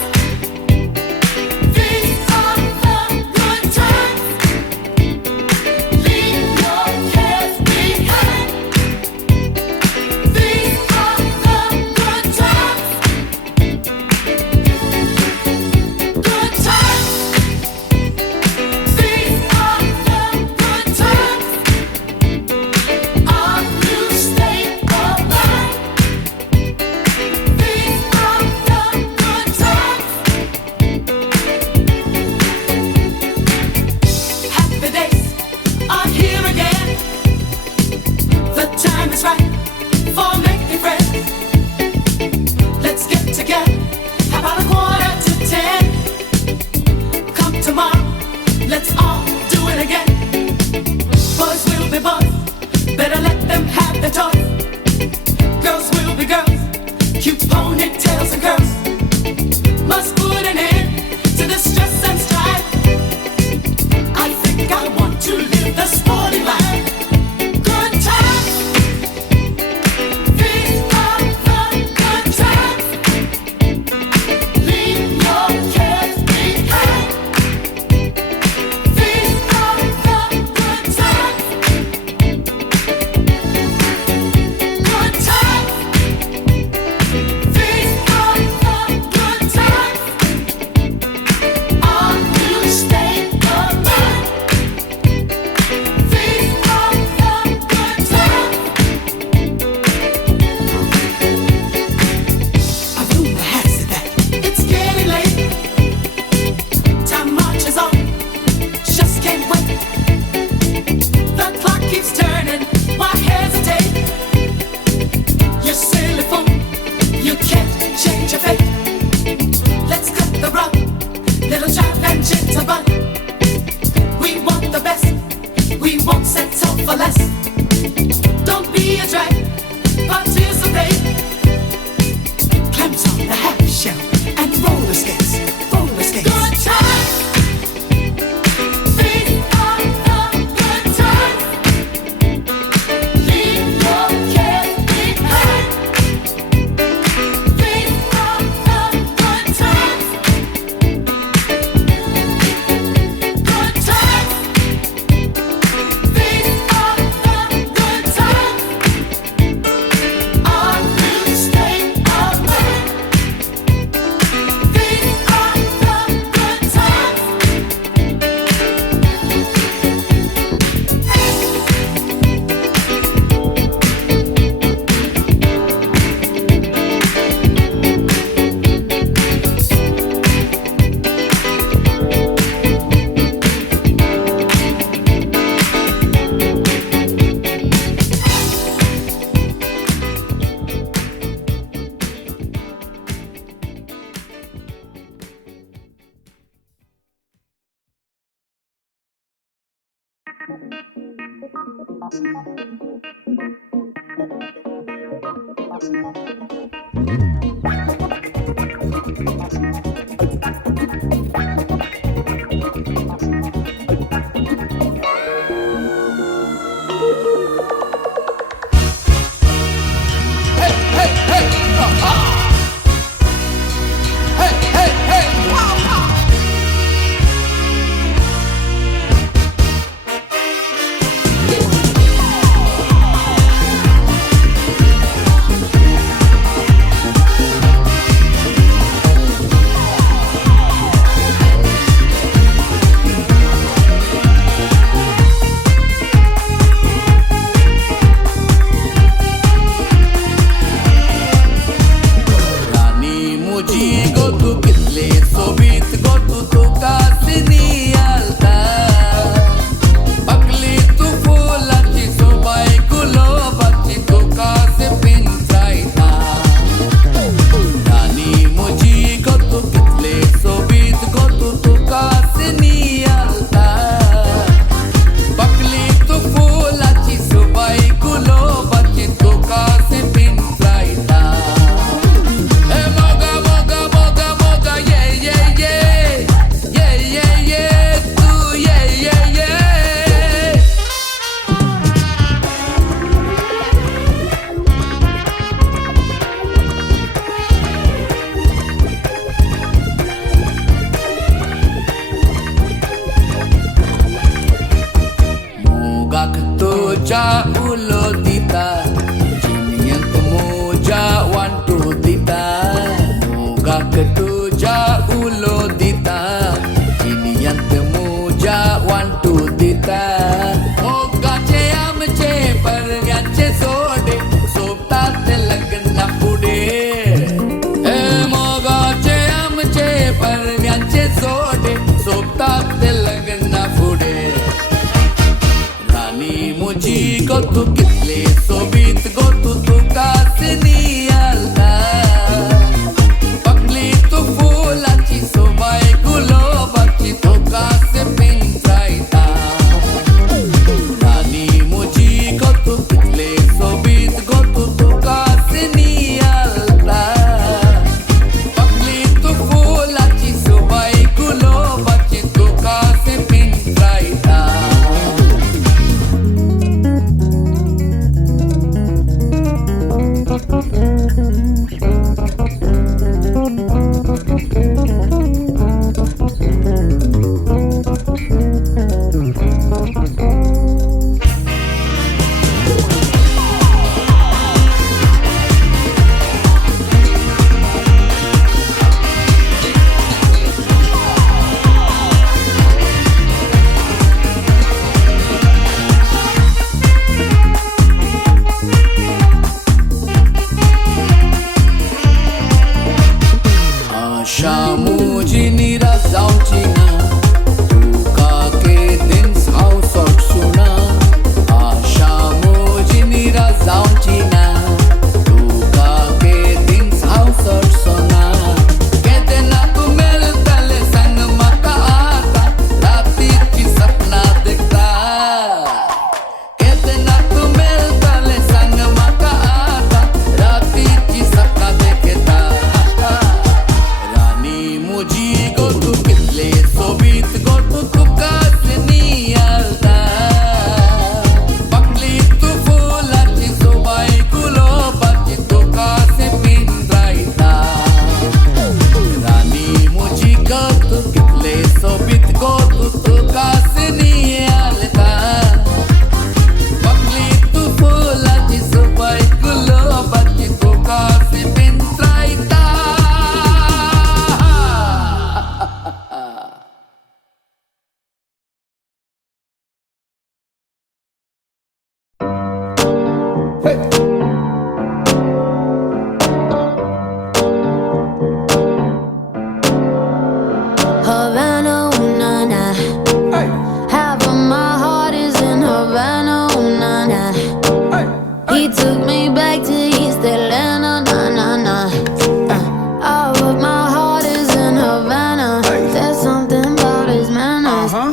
these are the good times. Leave your cares behind. These are the good times. Good times, these are the good times. Our new state of mind. These are the good times. Happy days are here again. The time is right for making friends. Let's get together about 9:45. Come tomorrow, let's all do it again. Boys will be boys, better let them have their toys. Girls will be girls, cute ponytails and curls. Must put an end to the stress and strife. I think I want to live the sporty life. Good times, these are the good times. Leave your cares behind. These are the good times. Good times, these are the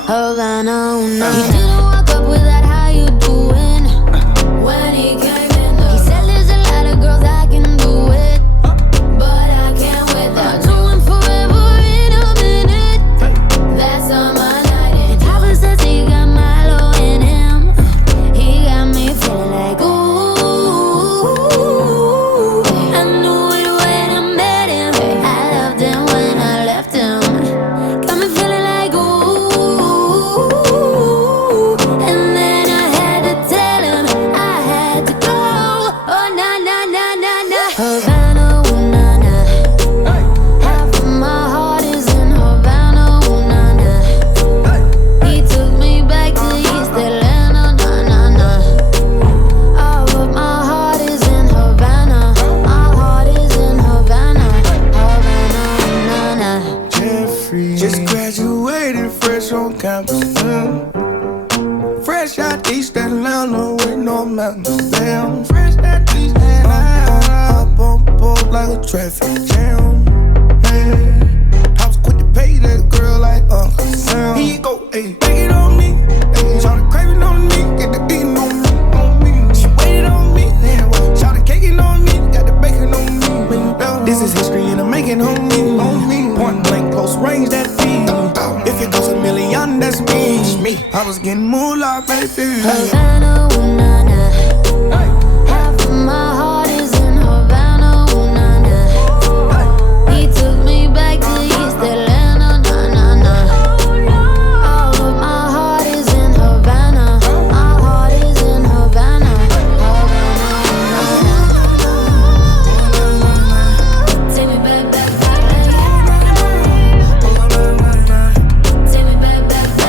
Havana, ooh, nah. He didn't walk up campus. Fresh out East Atlanta with no mountains. Damn, fresh out East Atlanta. Up on board like a traffic jam. Man, I was quick to pay that girl like Uncle Sam. Here you go, ayy, take it on me. Ayy, shout the craving on me, get the beating on me. She waited on me, damn. Shout the caking on me, got the bacon on me. This is history and I'm making on me. Point blank, close range, that feed. If it goes a million, that's me. I was getting moolah, baby. Havana, ooh, nah, nah. Half of my heart is in Havana, ooh, nah, nah. He took me back to East Atlanta, nah, nah, nah. All of my heart is in Havana. My heart is in Havana. Havana, ooh, nah, nah. Take me back, back, back, take me back, back, back. Take me back, back, back.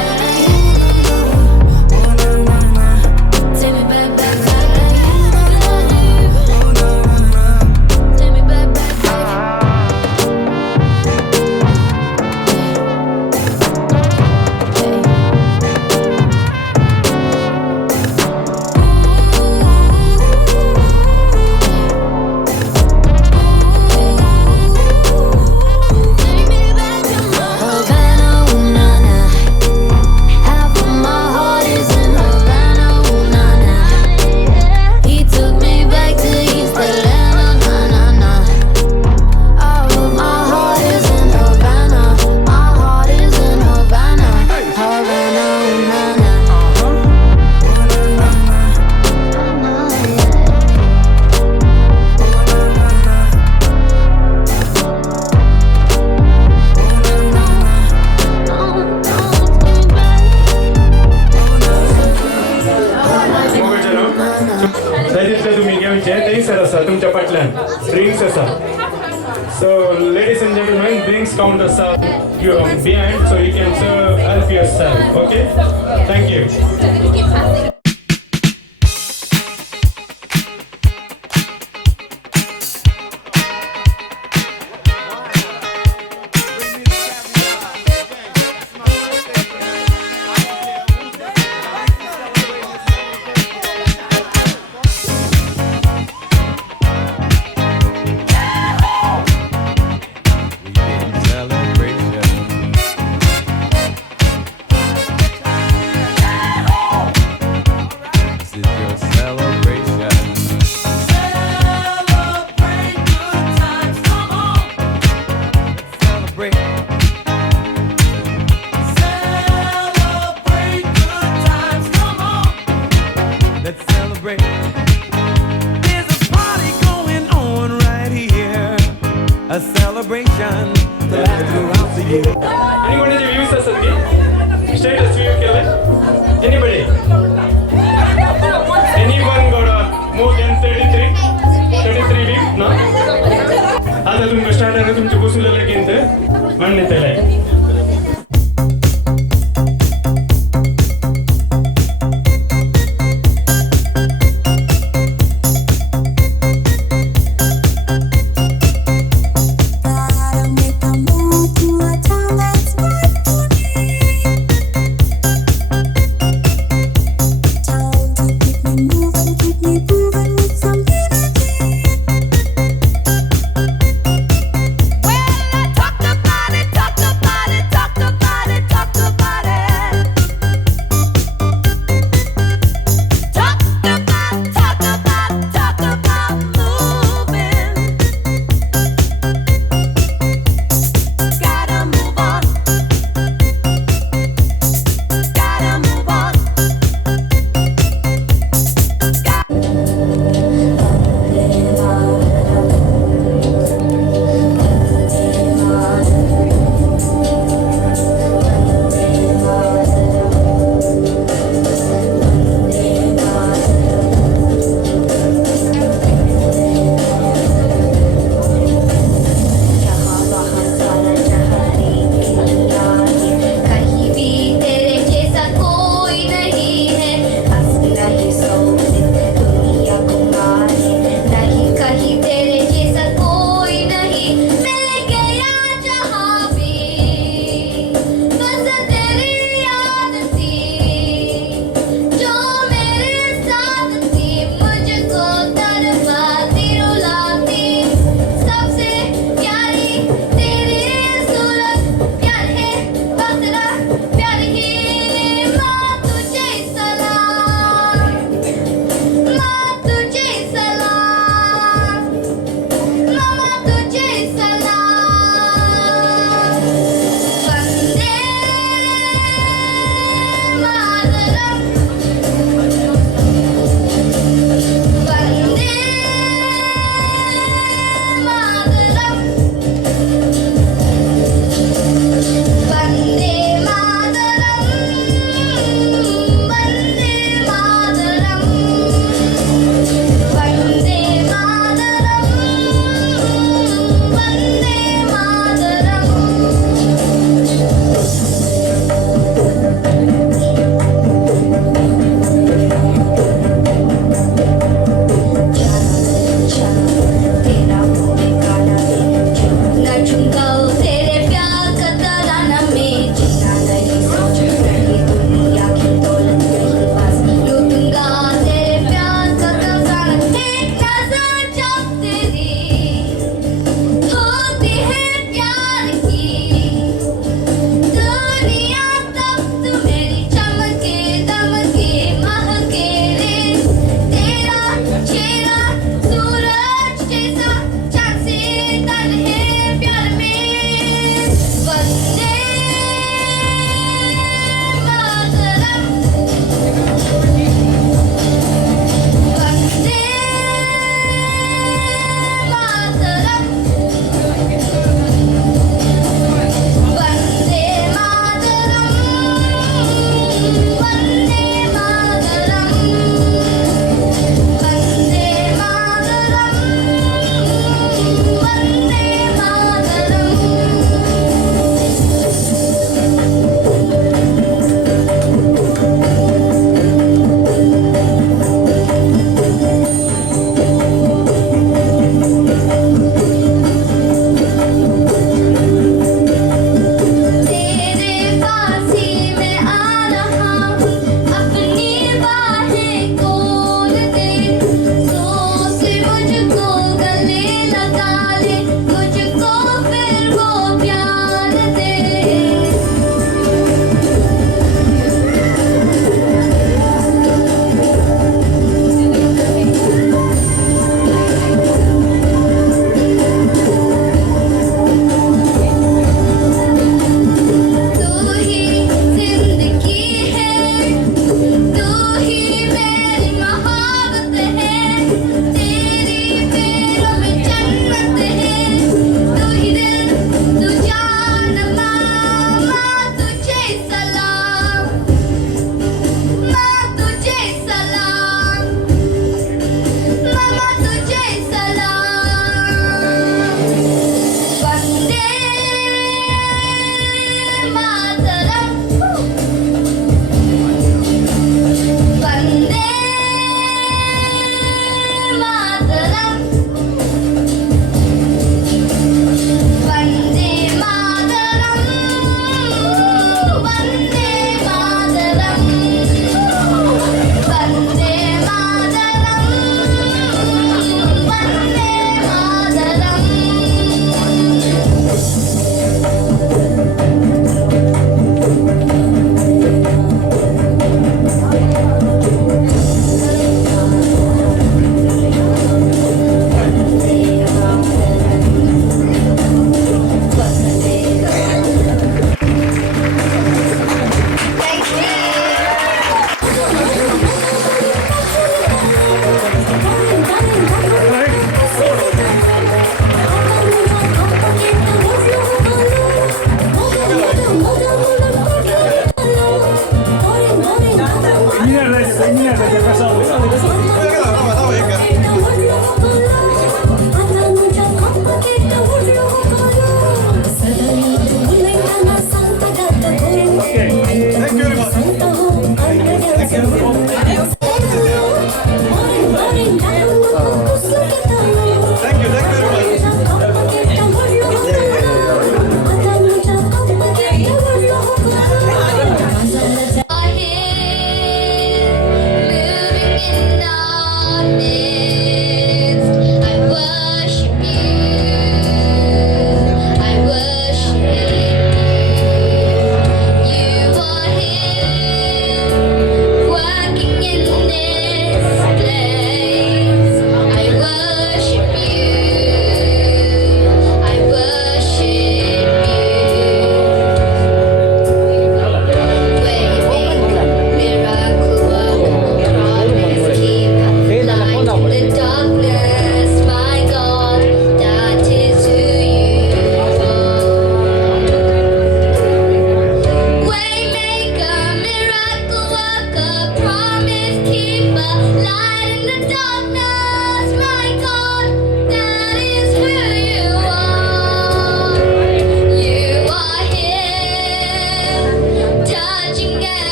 Take me back, back, Havana, ooh, nah, nah. Half of my heart is in Havana, ooh, nah, nah. He took me back to East Atlanta, nah, nah, nah. All of my heart is in Havana. My heart is in Havana. Havana, ooh, nah, nah. दयచేసి तुम्ही घेऊन drinks आसा तुमच्या फाटल्यान drinks आसा so ladies and gentlemen drinks count आसा behind so you can help yourself okay thank you Anyone in the views as status view anybody anyone got more than 33 views no आता तुमचं start आहे तुमच्या गोष्टीला लगेच म्हणणे त्याला Talk about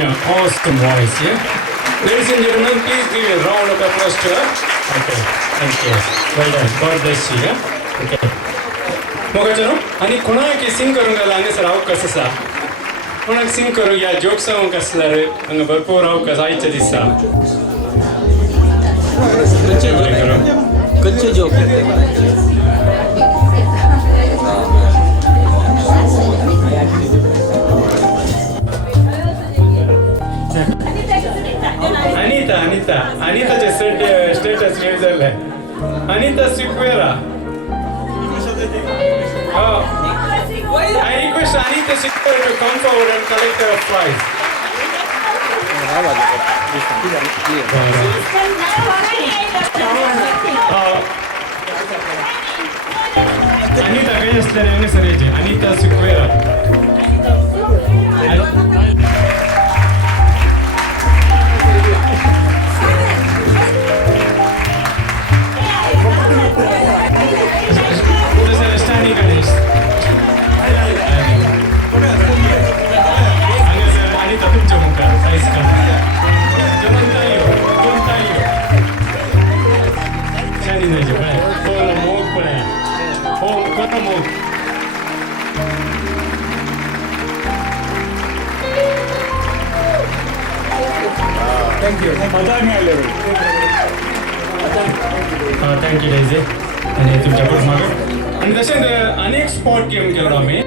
awesome voice, yeah? Ladies and gentlemen, please give a round of applause to her. Okay, thank you. Well done. God bless you, yeah? Okay. मोगाचनो आणि कोणाक सिंग करून गेला हांगा सर अवकाश आसा कोणाक सिंग करूंक या जोक सांगूंक आसल्यार हांगा भरपूर अवकाश आयच्या दिसा कच्चे जोक अनिताचे स्टेटस न्यूज जाल्ले Anita Sequeira I request Anita Sikora to come forward and collect her prize. Anita, can you explain anything? Anita Sikora. Thank you. Thank you, Daisy. आणि तुमच्या बरोबर आणि तशेंच अनेक स्पॉट गेम केलो आमी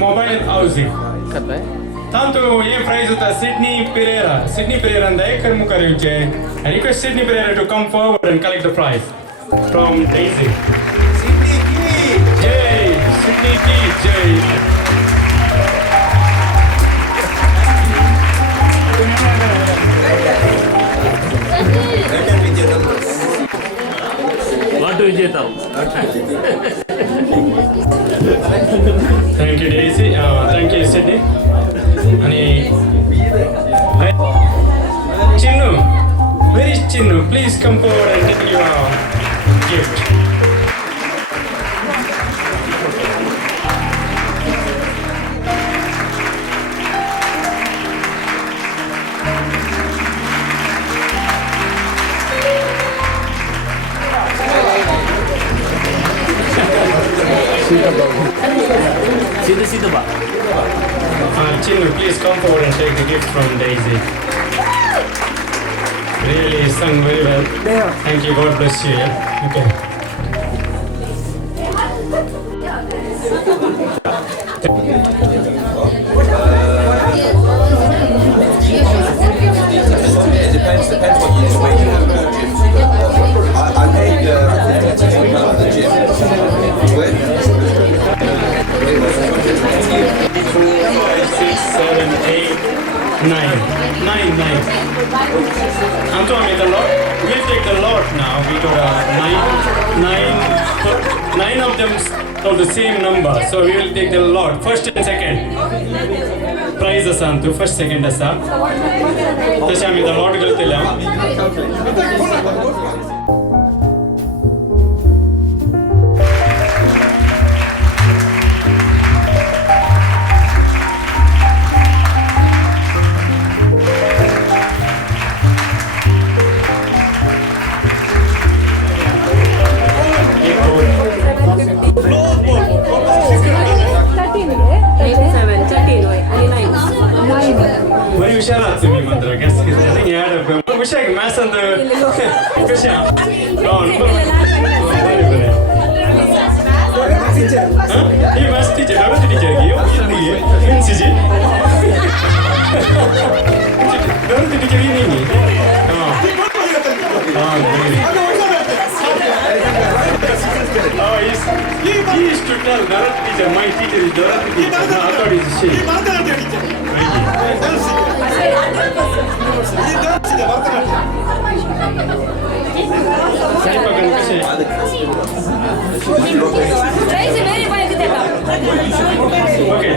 मोबाईल हाऊसिंग तातूंत हे प्राइज होता सिडनी पेरेरान दयेकर मुखार येवचे I request Sydney Pereira to come forward and collect the prize from Daisy. Sydney Key. Thank you, Daisy. Thank you, Sydney. And Chinnu, where is Chinnu? Please come forward and take your gift. Chinnu, please come forward and take the gift from Daisy. Really sung very well. Thank you. God bless you. Yeah? Okay. Depends what you use. I paid £50 the gym. I'm talking the lot. We'll take the lot now. We got nine of them of the same number. So we will take the lot. First and second. Prize asantu. First, second asa. That's why the lot galtilla. He used to tell Dorothy teacher, my teacher is Dorothy teacher. No, I thought it's she. Okay.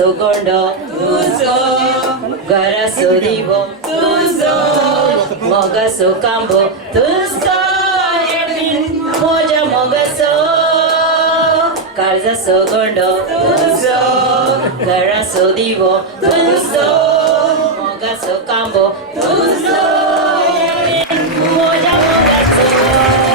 Sugondo, Tuzo, Garaso Divo, Tuzo, Mogaso Cambo, Tuzo, Edwin, Moja Mogaso, Karza Sugondo, Tuzo, Garaso Divo, Tuzo, Mogaso Cambo, Tuzo, Edwin, Moja Mogaso.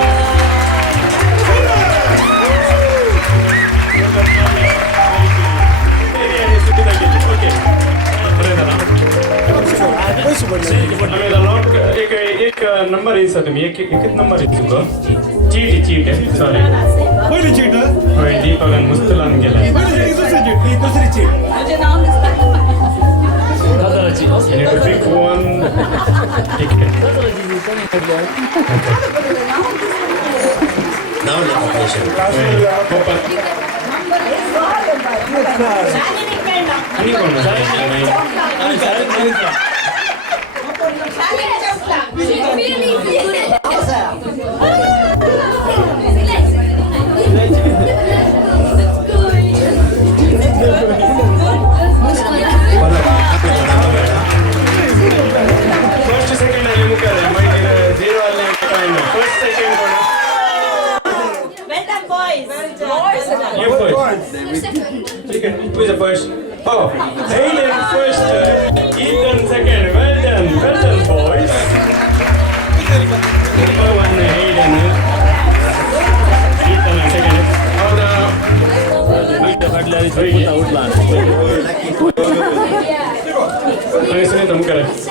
एक number है sir तुम्ही एक number आहे तुका cheat आहे sorry पहिली cheat होय दीपकन मस्त लावून गेला दुसरी चीट माझे नाव दादाची you need to pick one ticket Now let the patient. First second ಅಲ್ಲಿ ಮುಖರೆ ಮೈಗೆ 0 ಅಲ್ಲಿ time first second Well done, boys. you first who is the first oh Hayden first Ethan second well done boys number 1 Hayden Ethan second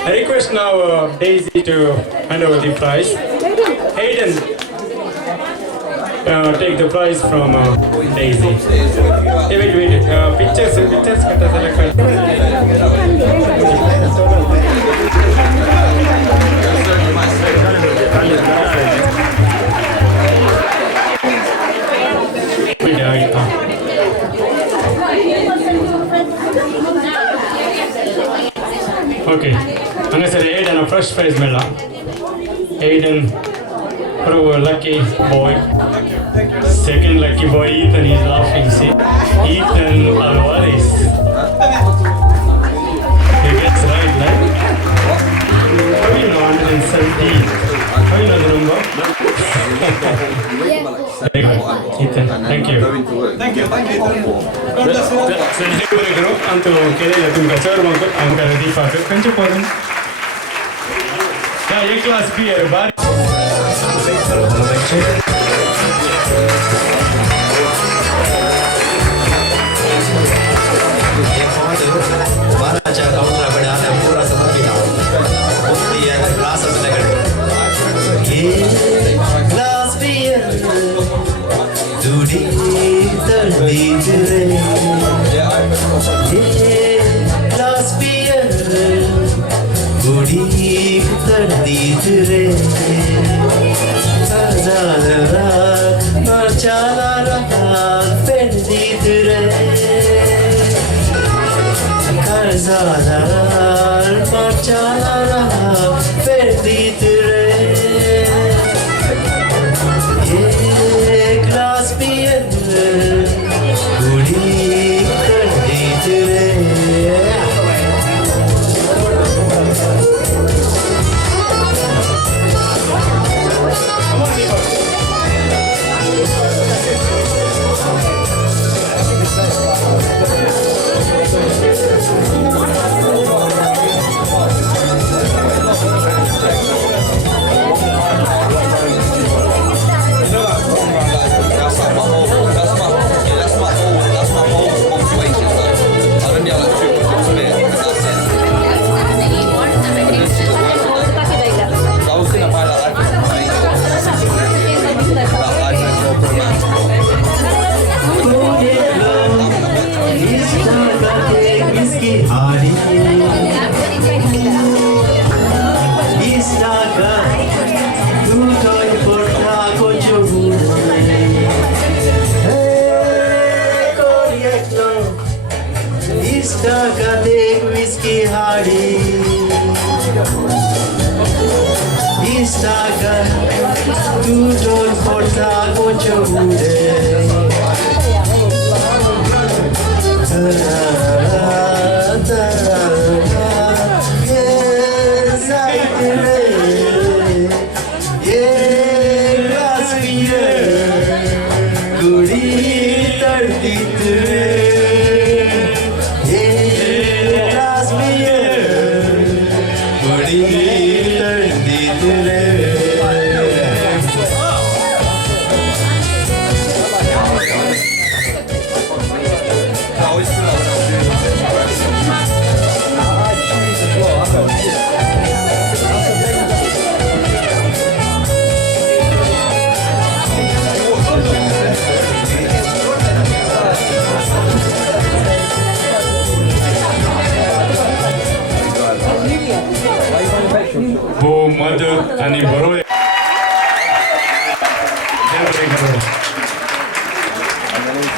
I request now Daisy to hand over the prize. Hayden, take the prize from Daisy. Hey, wait. Pictures kata select. Okay, ಅನ್ನಿಸರಿ Hayden first prize medal. Hayden, lucky boy. Second lucky boy Ethan is laughing. See, Ethan Alvarez. He gets right. How you know 117? How you know the number? Very good, Ethan. Thank you. ಸಂಜೆವರೆಗೂ ಅಂತೂ ಕೆರೆಯಲ್ಲಿ ತುಂಬ chair ಬಂತು ಅಂಕ ದೀಪ ಕಂಚಿಪೋದು A class B ಬಾರಿ Maraja kauntra badana pura samapina. Muftiya class of the class beer. Dudi tardi jire. Class beer. Dudi tardi jire. Azala marchala perdi jire. Zarar parçalara verdiğire Ye glas bir guli hari Istaka Tutoi porta kochobu Istaka dek whiskey hari Istaka Tutoi porta kochobu भो मध आणि बरोळे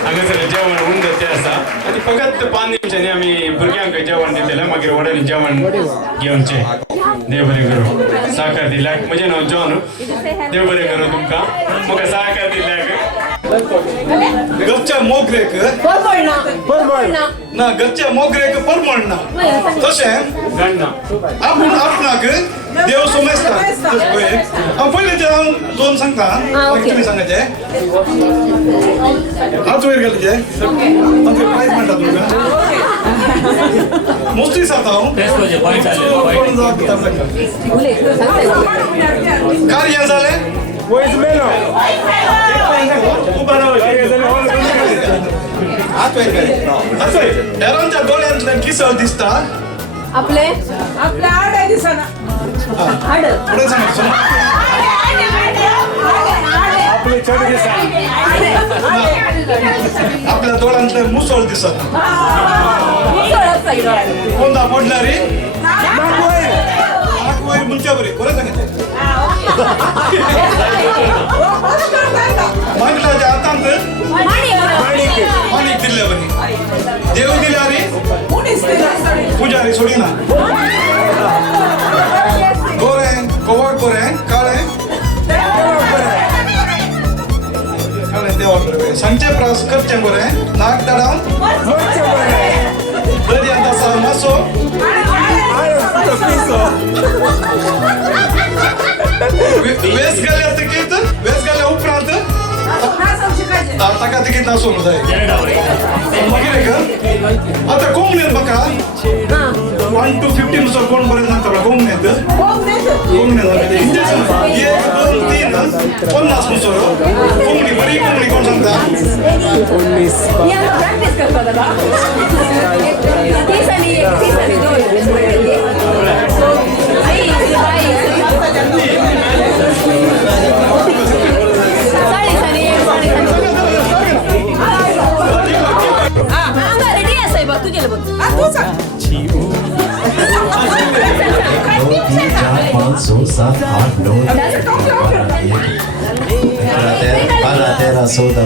हांगासर जेवण उंद ते आसा आनी फकत 5 निमिषांनी आमी भुरग्यांक जेवण दितले मागीर व्हडांनी जेवण घेवचें देव बरें करूं साकार दिल्याक म्हजें नांव जॉन देव बरें करूं तुमकां म्हाका साकार दिल्याक गच्च्या मोगरेक परमळना ना गच्च्या मोगरेक परमळना तशें आपूण आपणाक देव सोमेस्ता हांव पयलीं हांव दोन सांगता मागीर तुमी सांगाचे हात वयर घालचे आमचे प्रायज मेळटा तुमकां मोस्टली सांगता हांव कार्य जालें वयस मेलो हेरांच्या दोळ्यांतल्यान किसळ दिसता आपले आड दिसना पुढे सांग आपले चढ आपल्या दोळ्यांतले मुसळ दिसत कोणता पडणारी वयर मुंच्या बरी बरें सांगितलें मांडलाच्या हातांत माणिक दिल्ले बरी देव दिल्यारी पुजारी सोडिना गोरें कोवळ कोरें काळें काळें देवाक बरें सांचे प्रास करचें बरें नाक दाडावन दर्यांत आसा मासो वेस घाल्या तिकीट वेस घाल्या उपरांत ताका तिकीट नासूंक जाय मागीर आतां कोंकणीन म्हाका 1 to 15 असो कोण बरें सांगता कोंकणींत इंजेक्शन 1 2 3 50 मुसोरो कोंकणी बरी कोंकणी कोण सांगता सोदा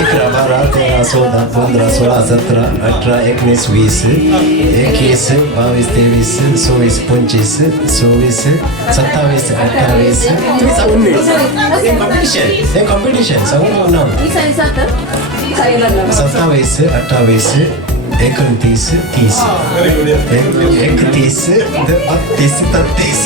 इकरा 12 13 14 15 16 17 18 19 20 21 22 23 24 25 26 27 28 कॉम्पिटिशन सांगू ना 27 28 29 30 31 32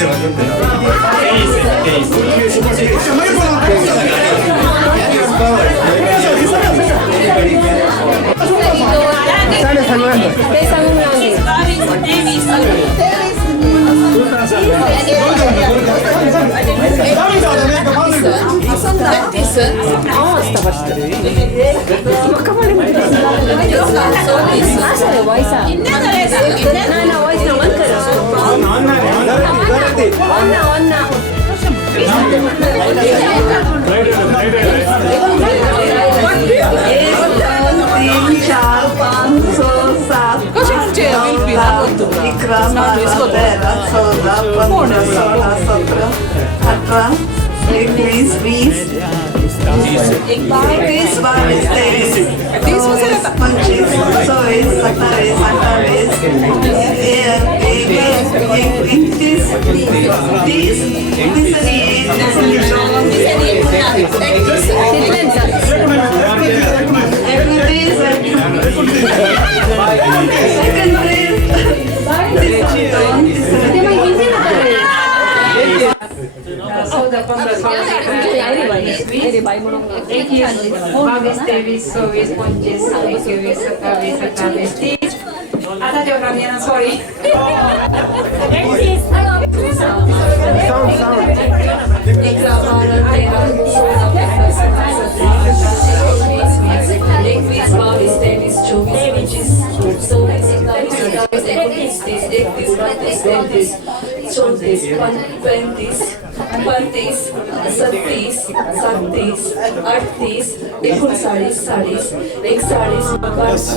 Right.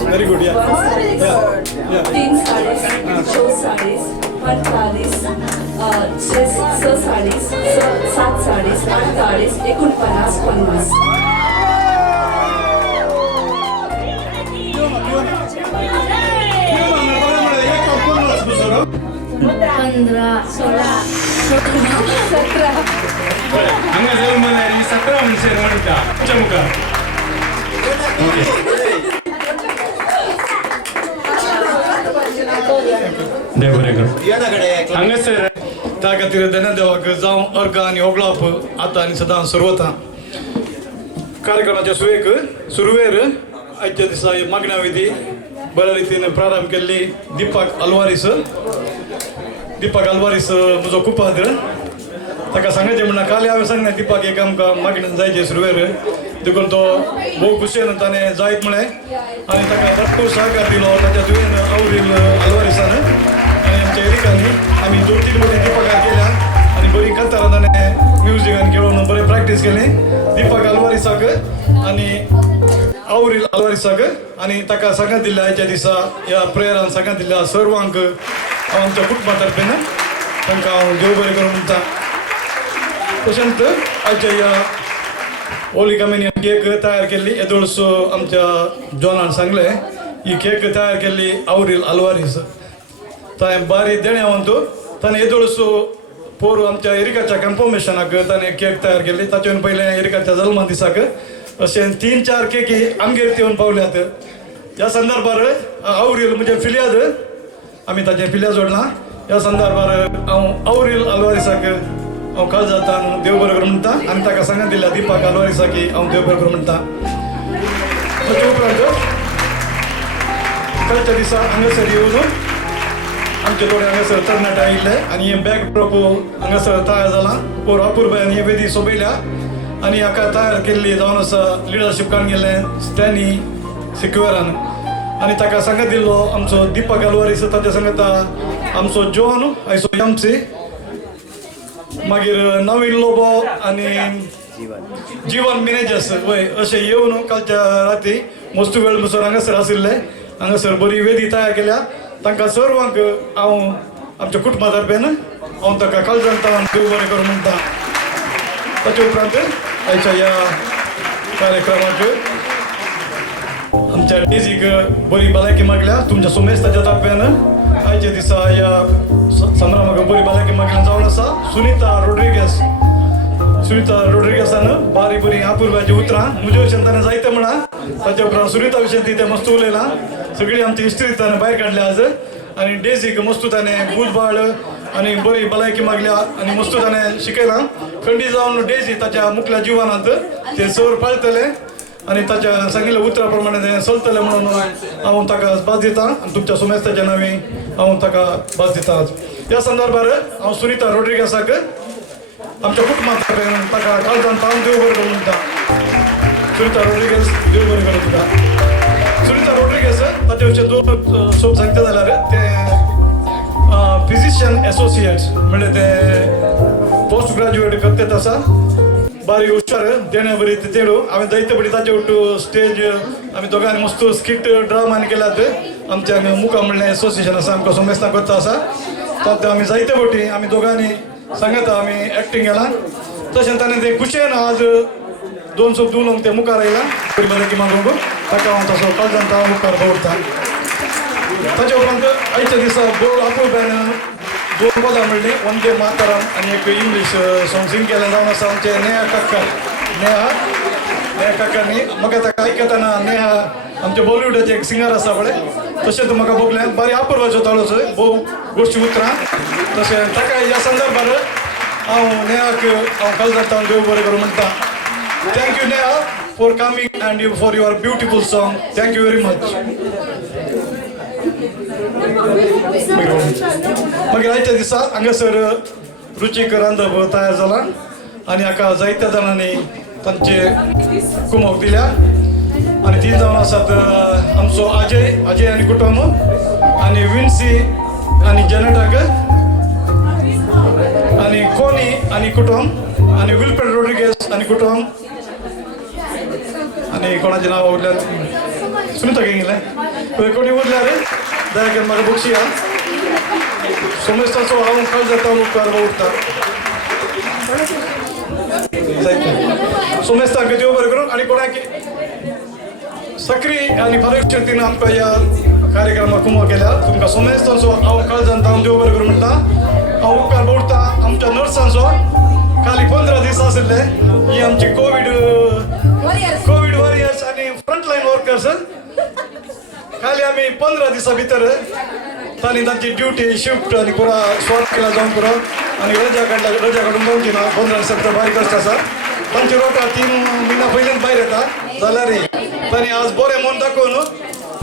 Very good, yeah. हांगासर त्या खातीर धन्यदेवाक जावं अर्घ आनी ओगळाप आतां आनी सदां सुरवता कार्यक्रमाच्या सुरवेर आयच्या दिसा मागण्या विधी बऱ्या रितीन प्रारंभ केल्ली दीपक आल्वारीस म्हजो कुपाद्र ताका सांगचें म्हणल्यार काल हांवें सांगलें दीपक एक आमकां मागणी जायचे सुरवेर देखून तो भोव खुशयेन ताणें जायत म्हळें आनी ताका भरपूर सहकार दिलो ताच्या तुवें आवरील आल्वारीसान आनी आमच्या एरिकांनी आमी 2-3 मोठी दीपकार केल्या आनी बरी कांतारां ताणें म्युजिकान खेळून बरें प्रॅक्टीस केली दीपक आल्वारीसाक आनी आवरील आल्वारीसाक आनी ताका सांगात दिल्या आयच्या दिसा ह्या प्रेयरान सांगात दिल्या सर्वांक हांव आमच्या कुटुंबा तर्फेन तांकां हांव देव बरें करूं म्हणटा तशेंच आयच्या ह्या होली कम्युनियन केक तयार केल्ली येदोळस आमच्या जॉनान सांगलें ही केक तयार केल्ली आवरील आल्वारीस ताणें बारी देण्यावंत ताणें येदोळस पोर आमच्या एरिकाच्या कन्फर्मेशनाक ताणें केक तयार केल्ली ताचे पयलें एरिकाच्या जल्मा दिसाक अशें 3-4 केकी आमगेर येवन पावल्यात ह्या संदर्भार आवरील म्हणजे फिर्याद आमी ताचें फिर्याद जोडलां ह्या संदर्भार हांव आवरील आल्वारीसाक हांव काल जाता देव बरें करूं म्हणटा आनी ताका सांगात दिल्या दीपक आल्वारीसाक हांव देव बरें करूं म्हणटा ताचे उपरांत कालच्या दिसा हांगासर येवन आमचे थोडे हांगासर तरणाटे आयिल्ले आनी हें बॅकड्रॉप हांगासर तयार जालां पोर अपुर्बायन ही वेदी सोबयल्या आनी हाका तयार केल्ली जावन आसा लिडरशीप काडून गेल्लें स्टॅनी सिक्युअरान आनी ताका सांगात दिल्लो आमचो दीपक आल्वारीस ताच्या सांगता आमचो जॉन आयचो एमसी मागीर नवीन लोबो आनी जीवन मॅनेजर्स वय अशें येवन कालच्या राती मस्तू वेळ बसून हांगासर आशिल्ले हांगासर बरी वेदी तयार केल्या तांकां सर्वांक हांव आमच्या कुटुंबा तर्फेन हांव ताका काळजांत देव बरें करूं म्हणटा ताचे उपरांत आयच्या ह्या कार्यक्रमाक आमच्या डेजीक बरी भलायकी मागल्या तुमच्या सुमेस्ताच्या तर्फेन आयच्या दिसा ह्या संभ्रमाक बरी भलायकी मागल्या जावन आसा सुनीता रोड्रिगेसान बारी बरी अपुर्बाची उतरां म्हज्या विशयान ताणें जायतें म्हणा ताच्या उपरांत सुनीता विशयान ती तें मस्त उलयलां सगळी आमची हिस्ट्री ताणें भायर काडल्या आज आनी डेजीक मस्त ताणें बुजबाळ आनी बरी भलायकी मागल्या आनी मस्त ताणें शिकयलां खंडी जावन डेजी ताच्या मुखल्या जिवनांत ते सर पाळटले आनी ताच्या सांगिल्ल्या उतरा प्रमाणे तें चलतलें म्हणून हांव ताका भास दितां आनी तुमच्या सुमेस्ताच्या नांवी हांव ताका भास दितां ह्या संदर्भार हांव सुनीता रोड्रिगेसाक आमच्या कुटुंबा तर्फेन ताका काळजांत हांव देव बरें करूं म्हणटा सुनीता रोड्रिगेस देव बरें करूं तुका सुनीता रोड्रिगेस ताचे विशयी 2 शब्द सांगता जाल्यार ते फिजिशियन एसोसिएट्स म्हणजे ते पोस्ट ग्रॅज्युएट करतात आसा बारी हुशार देण्या बरी तेडू हांवें जायते बडी ताचे उट्टू स्टेज आमी दोगांनी मस्त स्किट ड्रामानी केल्यात आमच्या मुका म्हणलें एसोसिएशन आसा आमकां सोमेस्तां करता आसा तर आमी जायते फावटी आमी दोगांनी सांगता आमी एक्टींग केलां तशें ताणें ते कुशेन आज 2 शब्द उलोवंक ते मुखार आयला बरें की मागूंक ताका हांव तसो काळजांत हांव मुखार दवरता ताचे उपरांत आयच्या दिसा आपुळब्यान 2 पदां म्हणलीं वंदे मातरम आनी एक इंग्लीश सॉंग सिंग केलें जावन आसा आमचे नेहा काकांनी म्हाका ताका आयकताना नेहा आमचे बॉलिवूडाचे एक सिंगर आसा पळय तशें तूं म्हाका बगलें बरी अपुर्वाच्यो ताळो चोय भोव गोडशीं उतरां तशें ताका ह्या संदर्भार हांव नेहाक हांव काळजांत देव बरें करूं म्हणटा thank you Neha for coming and you for your beautiful song thank you very much मागीर आयच्या दिसा हांगासर रुचीक रांदप तयार जाला आनी हाका जायत्या जाणांनी तांचे कुमक दिल्या आनी 3 जावन आसात आमचो अजय आनी कुटुंब आनी विन्सी आनी जेनेटाक आनी कोनी आनी कुटुंब आनी विल्फ्रेड रोड्रिगेज आनी कुटुंब आनी कोणाचें नांव उरल्यार सुनीता गेंगले कोणी उरल्यार दया करून म्हाका बक्षी हा सोमेस्ताचो हांव काळ जाता मुखार उरता सोमेस्ताक देव बरें करूं आनी कोणाक सक्रीय आनी फारीक शक्तीन आमकां ह्या कार्यक्रमाक कुमक केल्या तुमकां सोमेस्ताचो हांव काळ जाता हांव देव बरें करूं म्हणटा हांव उपकार दवरता आमच्या नर्सांचो खाली 15 दीस आशिल्ले ही आमची कोविड वॉरियर्स आनी फ्रंटलायन वर्कर्स खाली आमी 15 दिसां भितर तांणी तांची ड्युटी शिफ्ट आनी पुरा स्वाट केला जावन पुरो आनी रजा काडून जावची ना 15 दिसांचो बारीक कश्ट आसा तांची रोटा 3 म्हयन्या पयलींच भायर येता जाल्यार तांणी आज बरें मन दाखोवन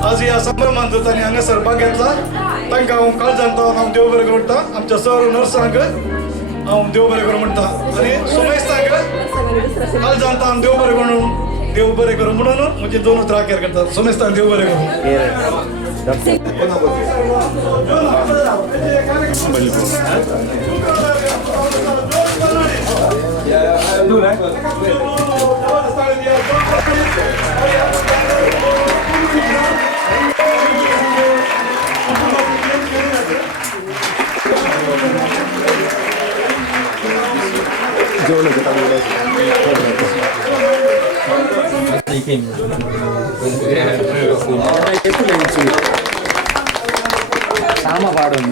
आज ह्या संभ्रमांत तांणी हांगासर भाग घेतला तांकां हांव काळजांत हांव देव बरें करूं म्हणटा आमच्या सर्व नर्सांक हांव देव बरें करूं म्हणटा आनी सोमेस्तांक काळजांत हांव देव बरें करूं म्हणून म्हजी 2 उतरां केर करतात सोमेस्तांक देव बरें करूं sama paடும்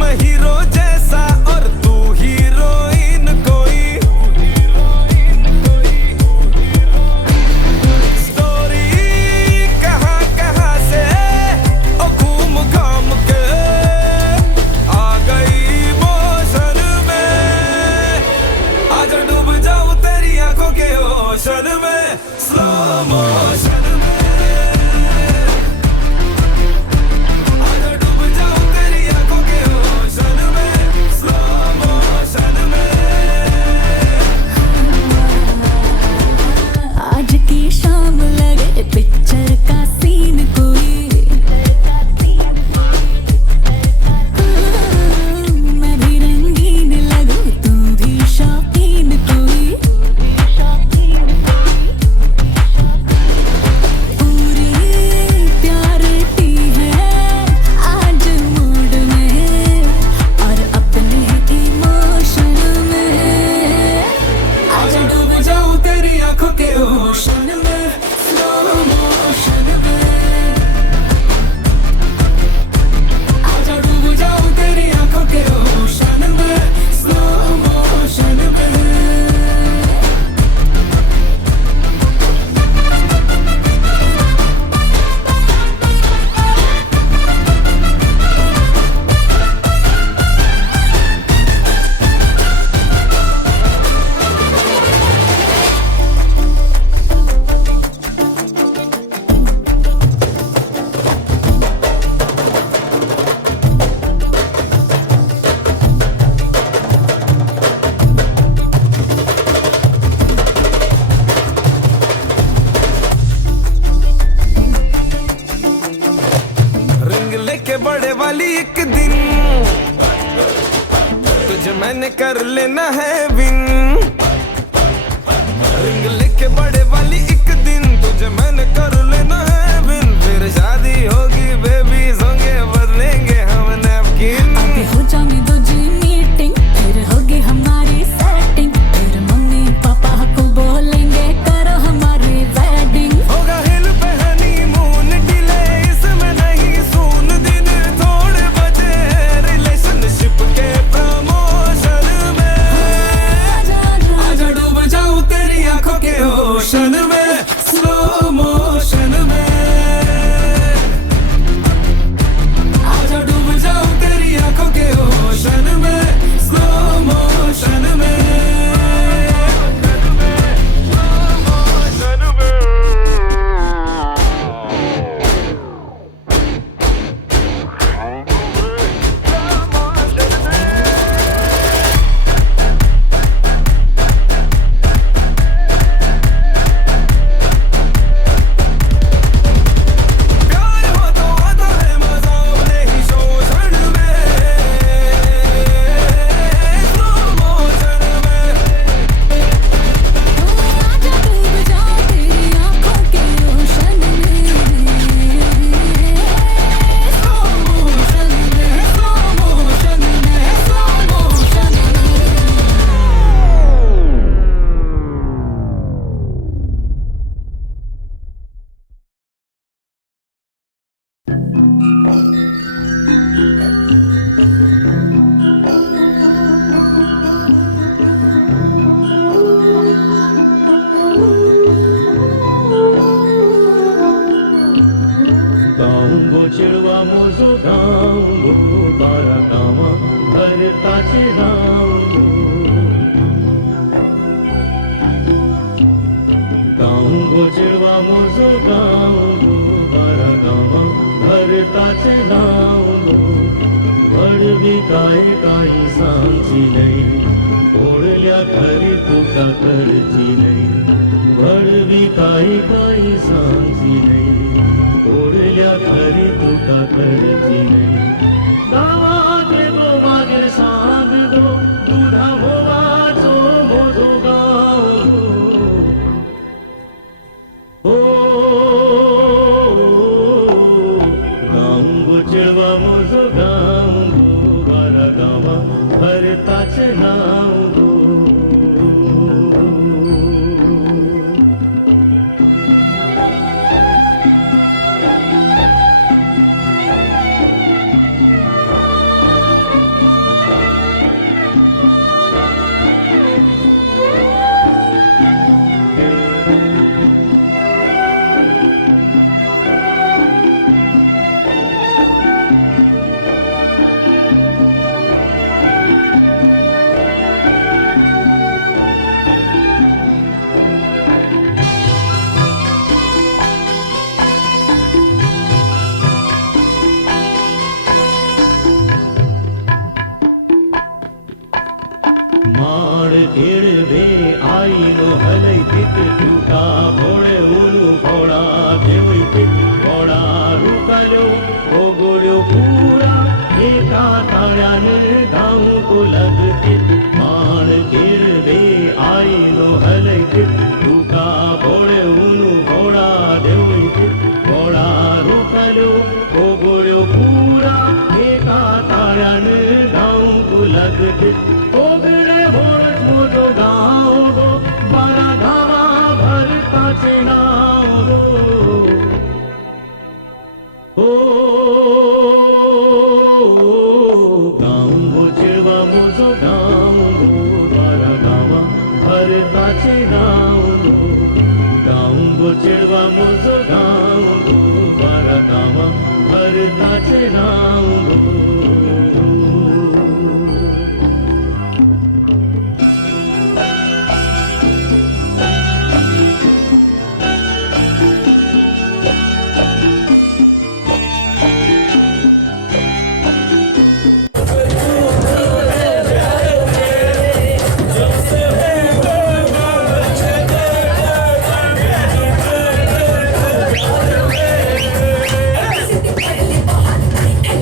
मैं हीरो जैसा और तू एक दिन तुझे मैंने कर लेना है विन रिंग लेके बड़े वाली एक दिन तुझे मैंने कर लेना है विन फिर शादी होगी बेबी होंगे बदलेंगे हम नैपकिन अभी हो जाने दो जी मीटिंग फिर होगी हमारी सेटिंग फिर मम्मी पापा को बोलेंगे करो हमारी वेडिंग होगा हिल पे हनीमून डिले इसमें नहीं सून दिन थोड़े बचे रिलेशनशिप के प्रमोशन में आजा डूब जाऊं तेरी आंखों के ओशन में स्लो मोशन में आजा डूब जाऊं तेरी आंखों के ओशन में स्लो मोशन में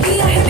किया है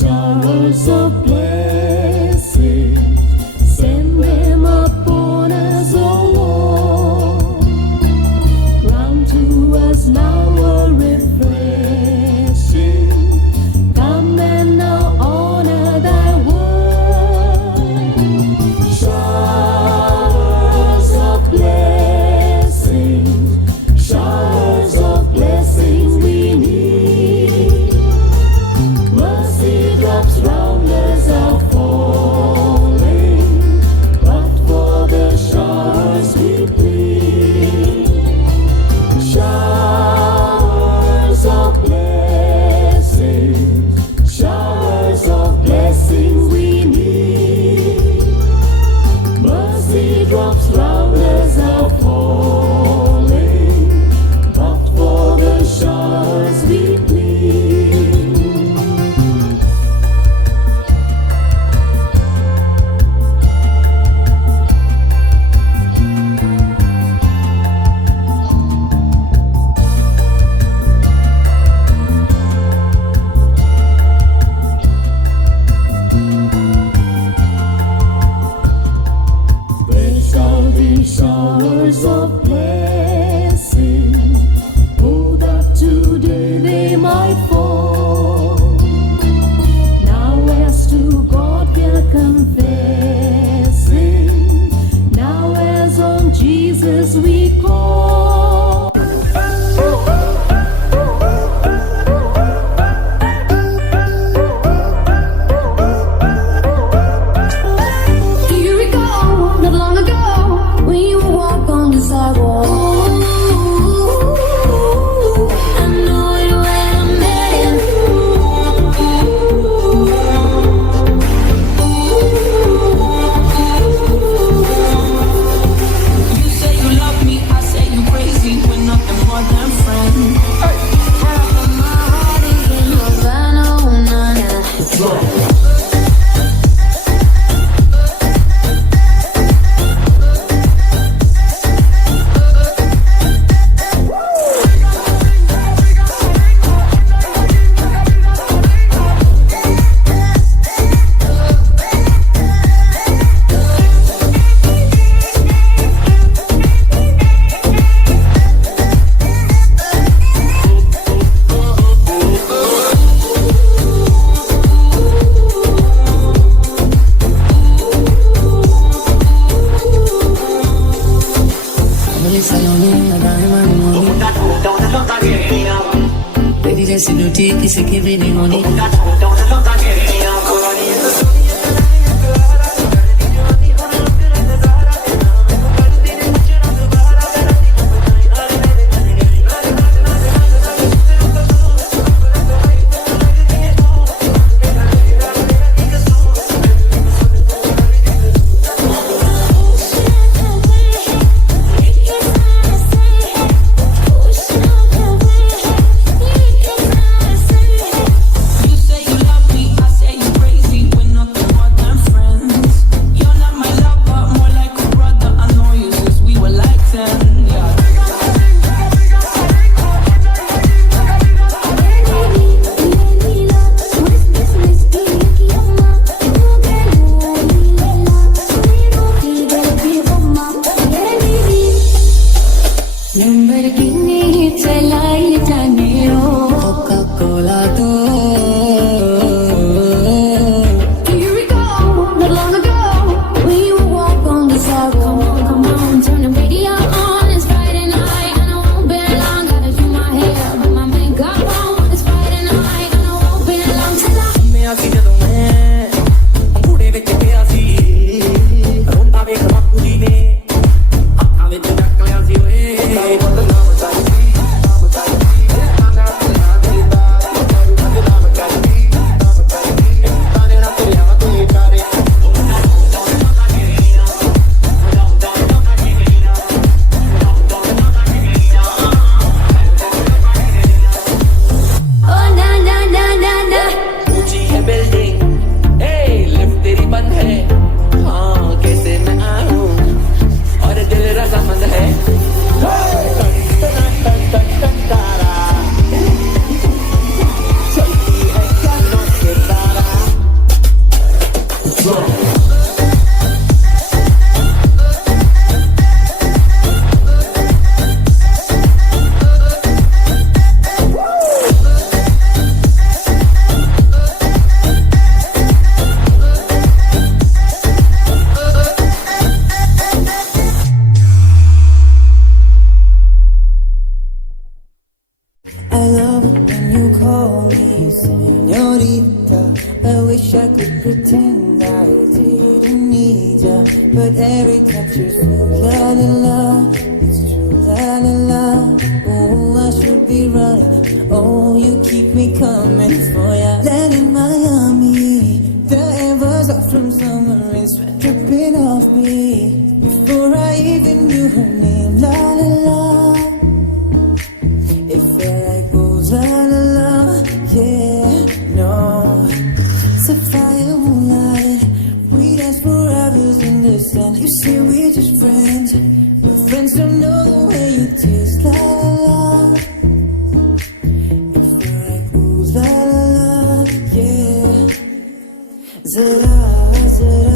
showers of blessing, send them upon us, O Lord. Grant to us now a refreshing. Come and now honor thy word. Showers of blessing, showers of blessing we need. Mercy drops round us are falling, but for the showers we plead. Showers of blessing, showers of blessing we need. Mercy drops round us are falling, but for the showers we plead. There shall be showers of blessing, oh that today they might fall. Now as to God we're confessing, now as on Jesus we call. Do you recall not long ago when you walk on the sidewalk? I know it when I met You say you love me, I say you crazy. We're nothing more than friends. Half of my heart is in Havana, oh, nah, nah. Baby, let's do take this, give me the money. You say you I wish I could pretend I didn't need ya, but every touch is la la la. It's true, la la la. Oh, I should be running. Oh, you keep me coming for ya. Land in Miami, the air was up from summer rain, sweat dripping off me. Before I even knew her name, la la la. It felt like booze, la la la. Yeah, no. Sapphire moonlight, we danced for hours in the sun. You say we're just friends, but friends don't know the way you taste, la la la. It felt like booze, la la la. Yeah. Zara, Zara.